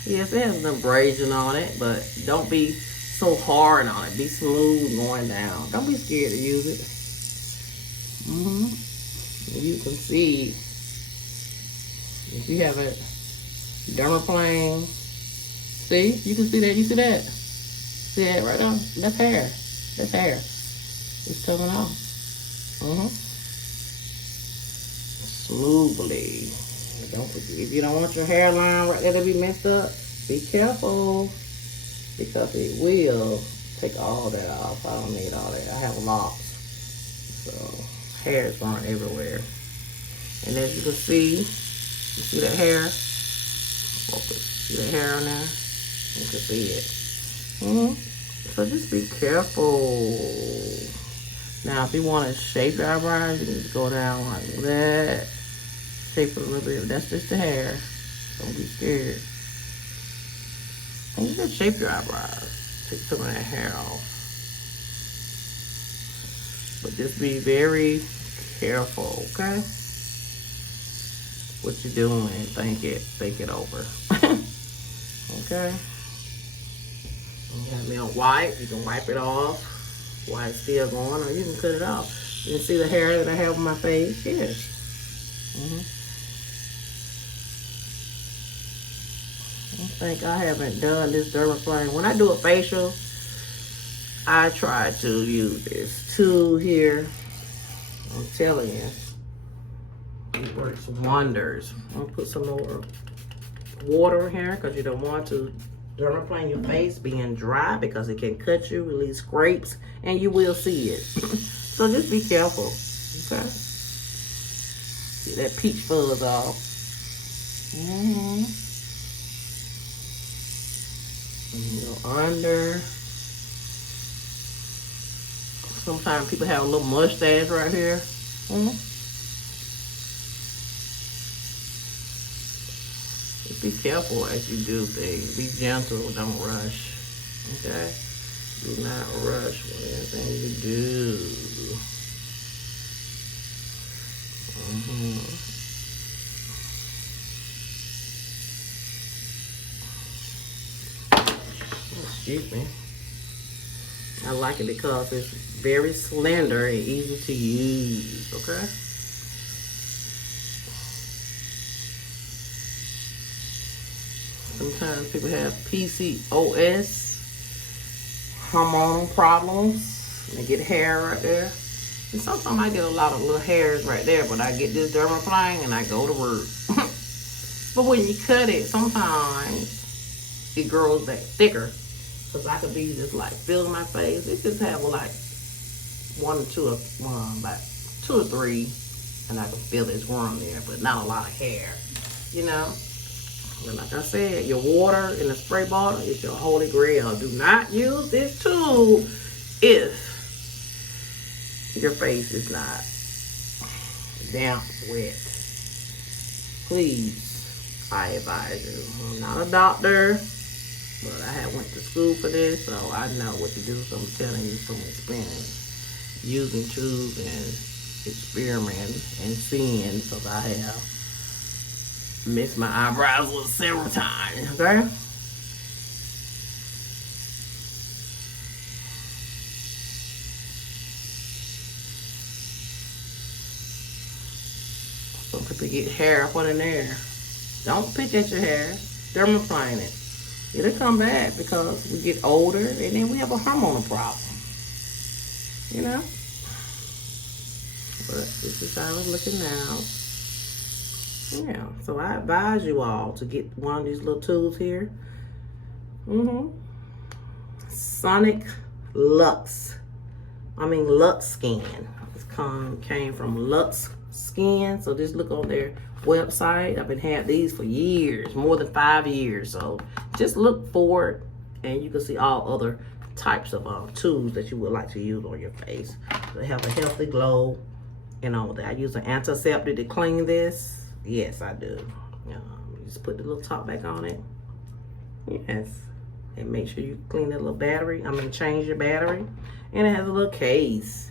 Yes, it has an abrasion on it, but don't be so hard on it. Be smooth going down. Don't be scared to use it. You can see, if you have a Dermaplane, see? You can see that. You see that? See that right on? That's hair. That's hair. It's coming off. Smoothly. Don't forget, if you don't want your hairline right there to be messed up, be careful, because it will take all that off. I don't need all that. I have locks, so hairs aren't everywhere. And as you can see, you see that hair? Focus. See the hair on there? You can see it. So just be careful. Now, if you want to shape your eyebrows, you can just go down like that. Shape it a little bit. That's just the hair. Don't be scared. And you just shape your eyebrows. Take some of that hair off. But just be very careful, okay? What you're doing, think it over. Okay? You got me a wipe. You can wipe it off while it's still going, or you can cut it off. You can see the hair that I have on my face. Yes. I think I haven't done this dermaplane. When I do a facial, I try to use this tool here. I'm telling you, it works wonders. I'm gonna put some more water in here because you don't want to dermaplane your face being dry because it can cut you, release scrapes, and you will see it. So just be careful, okay? Get that peach fuzz off. And go under. Sometimes people have a little mustache right here. Just be careful as you do things. Be gentle, don't rush. Okay? Do not rush with anything you do. Excuse me. I like it because it's very slender and easy to use, okay? Sometimes people have PCOS, hormonal problems, and they get hair right there. And sometimes I get a lot of little hairs right there, but I get this dermaplane and I go to work. But when you cut it, sometimes it grows back thicker. Because I could be just like feeling my face. It just have like about 2 or 3, and I can feel it's growing there, but not a lot of hair, you know. But like I said, your water in the spray bottle is your holy grail. Do not use this tool if your face is not damp, wet. Please, I advise you. I'm not a doctor. But I had went to school for this, so I know what to do. So I'm telling you from experience, using tools and experimenting and seeing, because I have missed my eyebrows with several times. Okay. Some people get hair up in there. Don't pick at your hair. Dermaplane it. It'll come back because we get older and then we have a hormonal problem, you know? But this is how it's looking now. Yeah, so I advise you all to get one of these little tools here. Sonic Lux Skin. This came from Lux Skin, so just look on their website. I've been having these for years, more than 5 years. So just look for it, and you can see all other types of tools that you would like to use on your face. They have a healthy glow and all that. I use an antiseptic to clean this. Yes, I do. Just put the little top back on it. Yes, and make sure you clean that little battery. Change your battery, and it has a little case.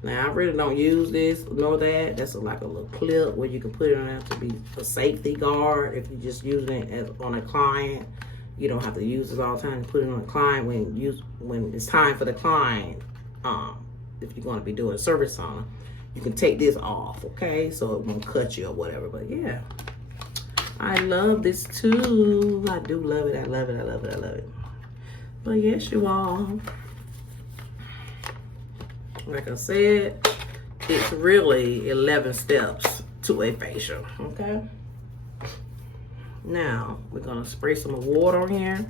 Now, I really don't use this nor that. That's like a little clip where you can put it on there to be a safety guard. If you're just using it on a client, you don't have to use this all the time. Put it on a client when it's time for the client. If you're going to be doing a service on them, you can take this off, okay? So it won't cut you or whatever. But yeah, I love this tool. I do love it. I love it. I love it. I love it. But yes, you all. Like I said, it's really 11 steps to a facial, okay? Now, we're gonna spray some water on here.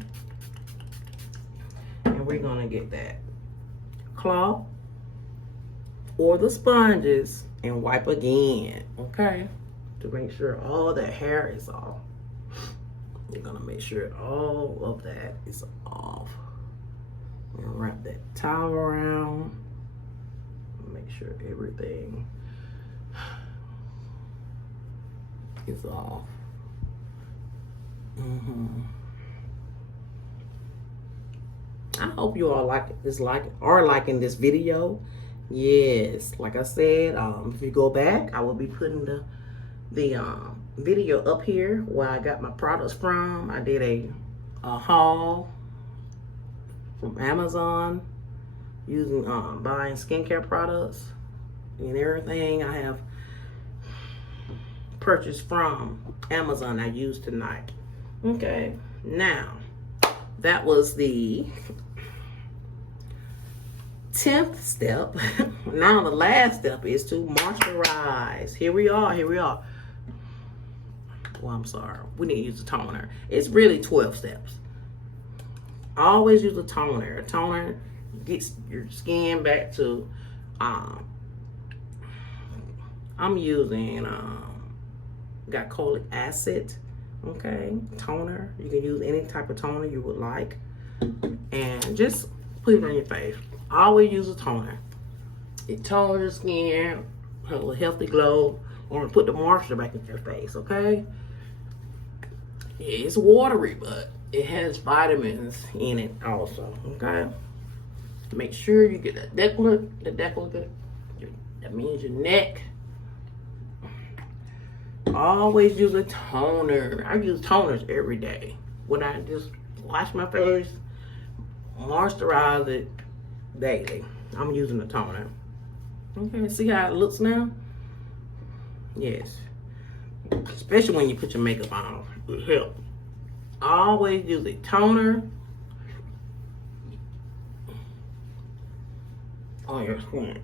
And we're gonna get that cloth or the sponges and wipe again, okay? To make sure all that hair is off. You're gonna make sure all of that is off. And wrap that towel around. Make sure everything is off. I hope you all are liking this video. Yes, like I said, if you go back, I will be putting the video up here where I got my products from. I did a haul from Amazon using buying skincare products and everything I have purchased from Amazon I used tonight. Okay, now that was the 10th step. Now the last step is to moisturize. Here we are. Well, I'm sorry. We need to use a toner. It's really 12 steps. Always use a toner. A toner gets your skin back to, I'm using glycolic acid, okay, toner. You can use any type of toner you would like. And just put it on your face. Always use a toner. It tones your skin, have a healthy glow, or put the moisture back in your face, okay? It's watery, but it has vitamins in it also, okay? Make sure you get the decolletage, that means your neck. Always use a toner. I use toners every day. When I just wash my face, moisturize it daily. I'm using a toner. Okay, see how it looks now? Yes. Especially when you put your makeup on. It helps. Always use a toner on your skin.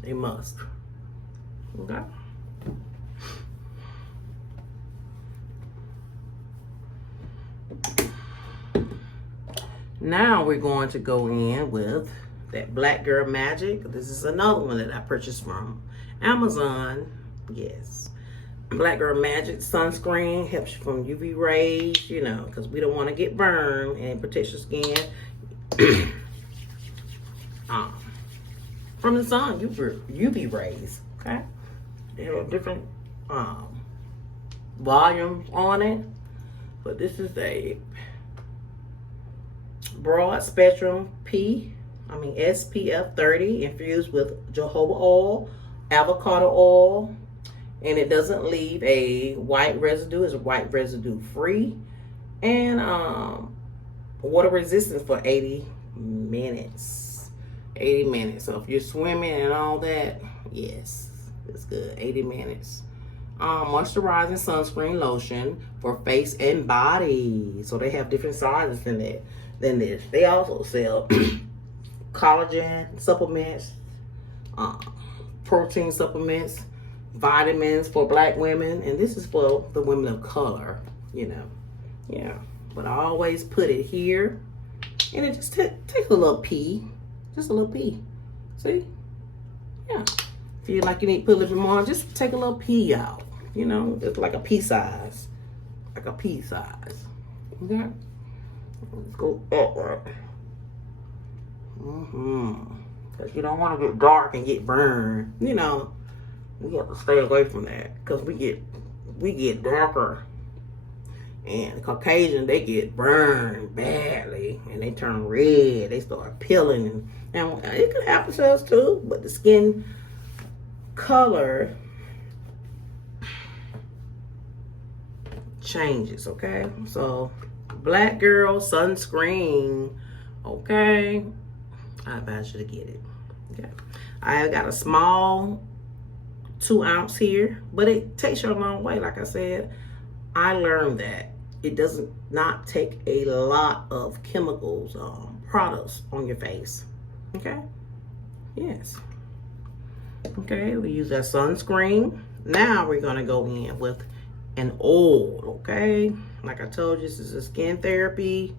They must. Okay. Now we're going to go in with that Black Girl Magic. This is another one that I purchased from Amazon. Yes. Black Girl Magic sunscreen helps you from UV rays, you know, because we don't want to get burned, and protects your skin from the sun, UV rays, okay? They have different volumes on it, but this is a broad spectrum SPF 30 infused with jojoba oil, avocado oil, and it doesn't leave a white residue. It's white residue free, and water resistant for 80 minutes. 80 minutes. So if you're swimming and all that, yes, it's good. 80 minutes. Moisturizing sunscreen lotion for face and body. So they have different sizes than this. They also sell collagen supplements, protein supplements, vitamins for black women, and this is for the women of color, you know. Yeah, but I always put it here, and it just takes a little pee, just a little pee. See? Yeah. Feel like you need to put a little bit more, just take a little pee out, you know, just like a pea size, okay. Let's go upward. Because you don't want to get dark and get burned, you know. We have to stay away from that, because we get darker, and Caucasian, they get burned badly, and they turn red. They start peeling, and it can happen to us too. But the skin color changes. Okay, so Black Girl sunscreen. Okay, I advise you to get it. Okay, I got a small 2 ounce here, but it takes you a long way. Like I said, I learned that it does not take a lot of chemicals, products on your face. Okay, yes. Okay, we use that sunscreen. Now we're gonna go in with an oil. Okay, like I told you, this is a skin therapy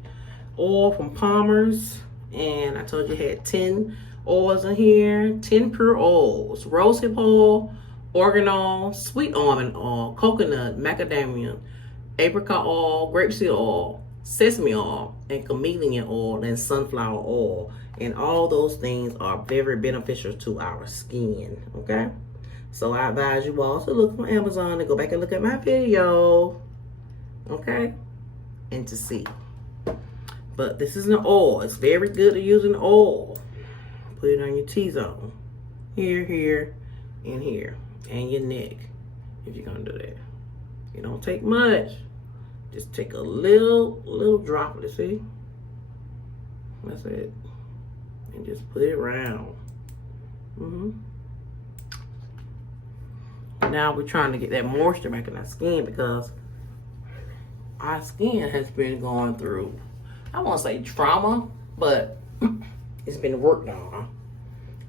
oil from Palmer's, and I told you it had 10 oils in here, 10 pure oils: rosehip oil, oregano, sweet almond oil, coconut, macadamia, apricot oil, grapeseed oil, sesame oil and chameleon oil and sunflower oil. And all those things are very beneficial to our skin, okay? So I advise you all to look on Amazon and go back and look at my video, okay? And to see. But this is an oil. It's very good to use an oil. Put it on your T-zone. Here, here, and here. And your neck, if you're going to do that. It don't take much. Just take a little droplet, see? That's it. And just put it around. Now we're trying to get that moisture back in our skin because our skin has been going through, I won't say trauma, but it's been worked on.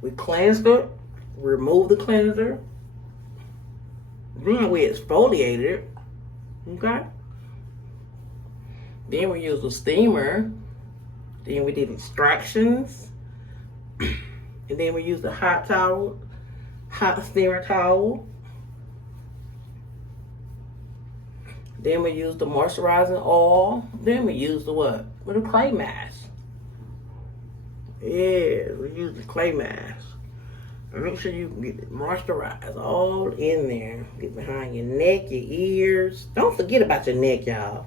We cleansed it, removed the cleanser, then we exfoliated it, okay? Then we used a steamer, then we did extractions, and then we used a hot steamer towel. Then we used the moisturizing oil. Then we used the what? With a clay mask. Yeah, we used the clay mask. And make sure you get it moisturized all in there. Get behind your neck, your ears. Don't forget about your neck, y'all.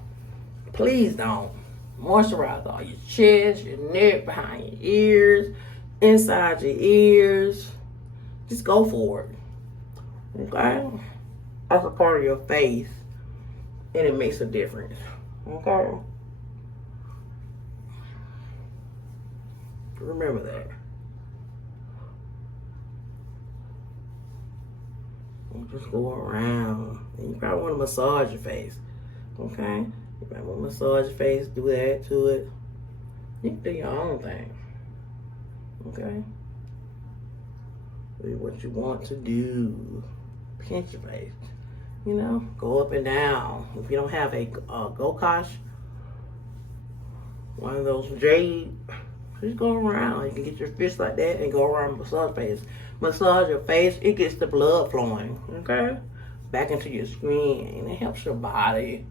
Please don't. Moisturize all your chest, your neck, behind your ears, inside your ears. Just go for it. Okay? That's a part of your face. And it makes a difference. Okay? Remember that. And just go around. And you probably want to massage your face. Okay? You might want to massage your face, do that to it. You can do your own thing. Okay? Do what you want to do. Pinch your face. You know, go up and down. If you don't have a Gokash, one of those jade, just go around. You can get your fist like that and go around and massage face. Massage your face, it gets the blood flowing, okay? Back into your skin, and it helps your body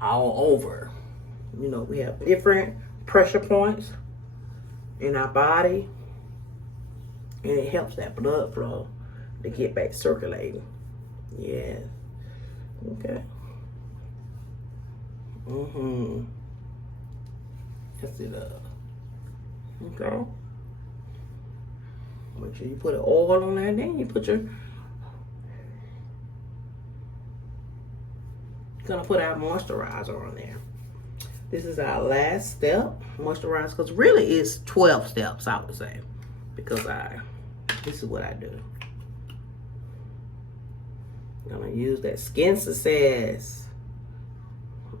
all over. You know, we have different pressure points in our body, and it helps that blood flow to get back circulating. Yes. Okay. That's it up. Okay. Make sure you put an oil on there, then you put your, gonna put our moisturizer on there. This is our last step, moisturize, because really it's 12 steps, I would say, because this is what I do. I'm gonna use that Skin Success.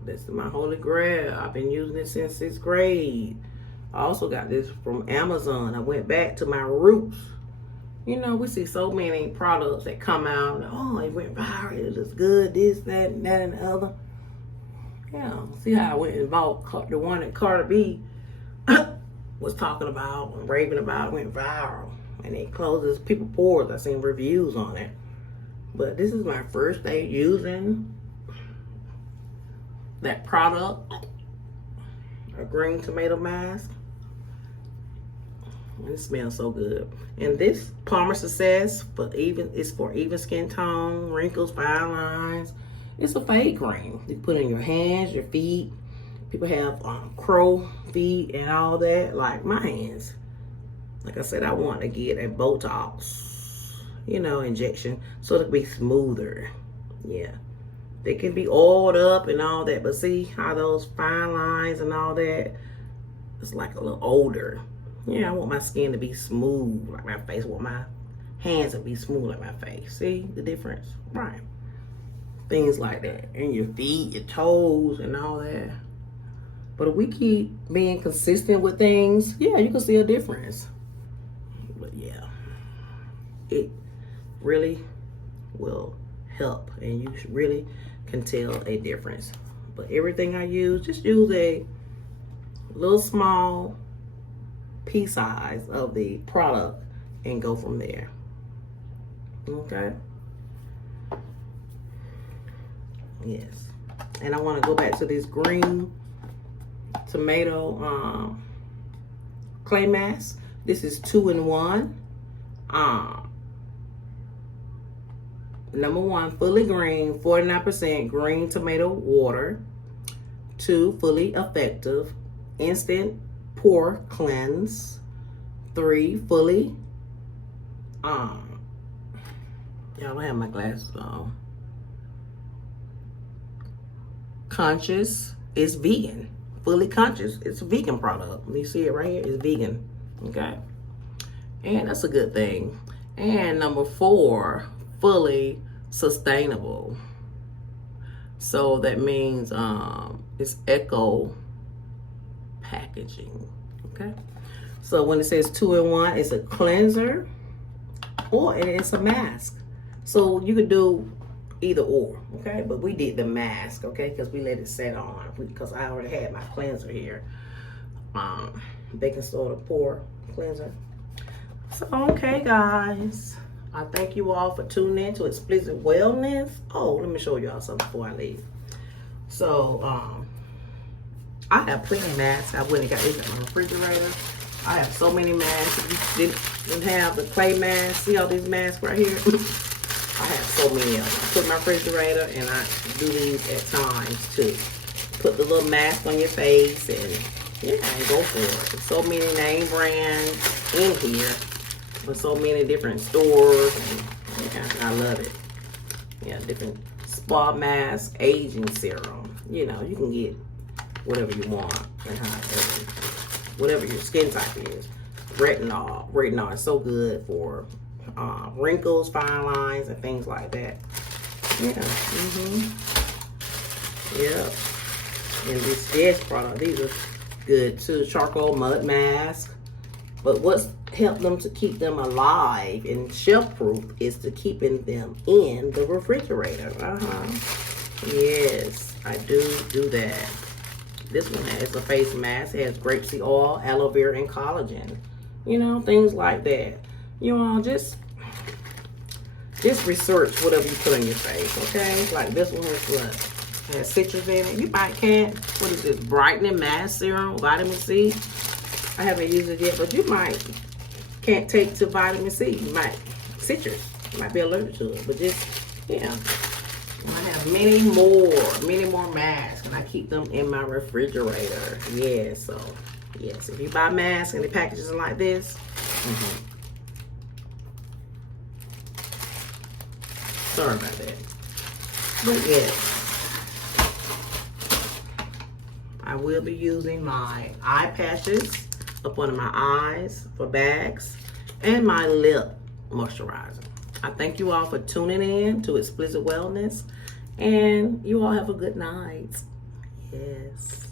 This is my holy grail. I've been using it since 6th grade. I also got this from Amazon. I went back to my roots. You know, we see so many products that come out and, oh, it went viral, it looks good, this, that, and that, and the other. Yeah, see how I went and bought the one that Carter B was talking about and raving about, went viral. And it closes people's pores. I seen reviews on it. But this is my first day using that product, a green tomato mask. It smells so good. And this Palmer Success is for even skin tone, wrinkles, fine lines. It's a fade cream. You put it in your hands, your feet. People have crow feet and all that, like my hands. Like I said, I want to get a Botox, you know, injection so it'll be smoother. Yeah. They can be oiled up and all that, but see how those fine lines and all that, it's like a little older. Yeah, I want my skin to be smooth like my face. I want my hands to be smooth like my face. See the difference? Right. Things like that. And your feet, your toes, and all that. But if we keep being consistent with things, yeah, you can see a difference. But yeah, it really will help. And you really can tell a difference. But everything I use, just use a little small pea size of the product and go from there. Okay? Yes. And I want to go back to this green tomato clay mask. This is 2-in-1. Number 1, fully green, 49% green tomato water. 2, fully effective, instant pore cleanse. 3, fully, y'all don't have my glasses on. Conscious is vegan. Fully conscious. It's a vegan product. You see it right here? It's vegan. Okay. And that's a good thing. And number 4, fully sustainable. So that means it's eco packaging. Okay. So when it says 2-in-1, it's a cleanser or it's a mask. So you could do either or, okay? But we did the mask, okay? Because we let it set on. Because I already had my cleanser here. Baking soda pore cleanser. So, okay, guys. I thank you all for tuning in to Explicit Wellness. Oh, let me show y'all something before I leave. So, I have plenty of masks. I went and got these in my refrigerator. I have so many masks. If you didn't have the clay mask, see all these masks right here? I have so many of them. I put in my refrigerator and I do these at times too. Put the little mask on your face and yeah, and go for it. There's so many name brands in here with so many different stores. And yeah, I love it. Yeah, different spa masks, aging serum. You know, you can get whatever you want and whatever your skin type is. Retinol is so good for wrinkles, fine lines, and things like that. Yeah. Yep. And this product, these are good too. Charcoal mud mask. But what's helped them to keep them alive and shelf proof is to keeping them in the refrigerator. Yes, I do that. This one has a face mask. It has grapeseed oil, aloe vera, and collagen. You know, things like that. You all just research whatever you put on your face, okay? Like this one has what? It has citrus in it. You might can't. What is this? Brightening mask serum, vitamin C. I haven't used it yet, but you can't take to vitamin C. You might citrus. You might be allergic to it, but just yeah. I have many more masks, and I keep them in my refrigerator. Yeah, so yes, if you buy masks and the packages are like this, sorry about that. But yes, I will be using my eye patches up under my eyes for bags and my lip moisturizer. I thank you all for tuning in to Explicit Wellness, and you all have a good night. Yes.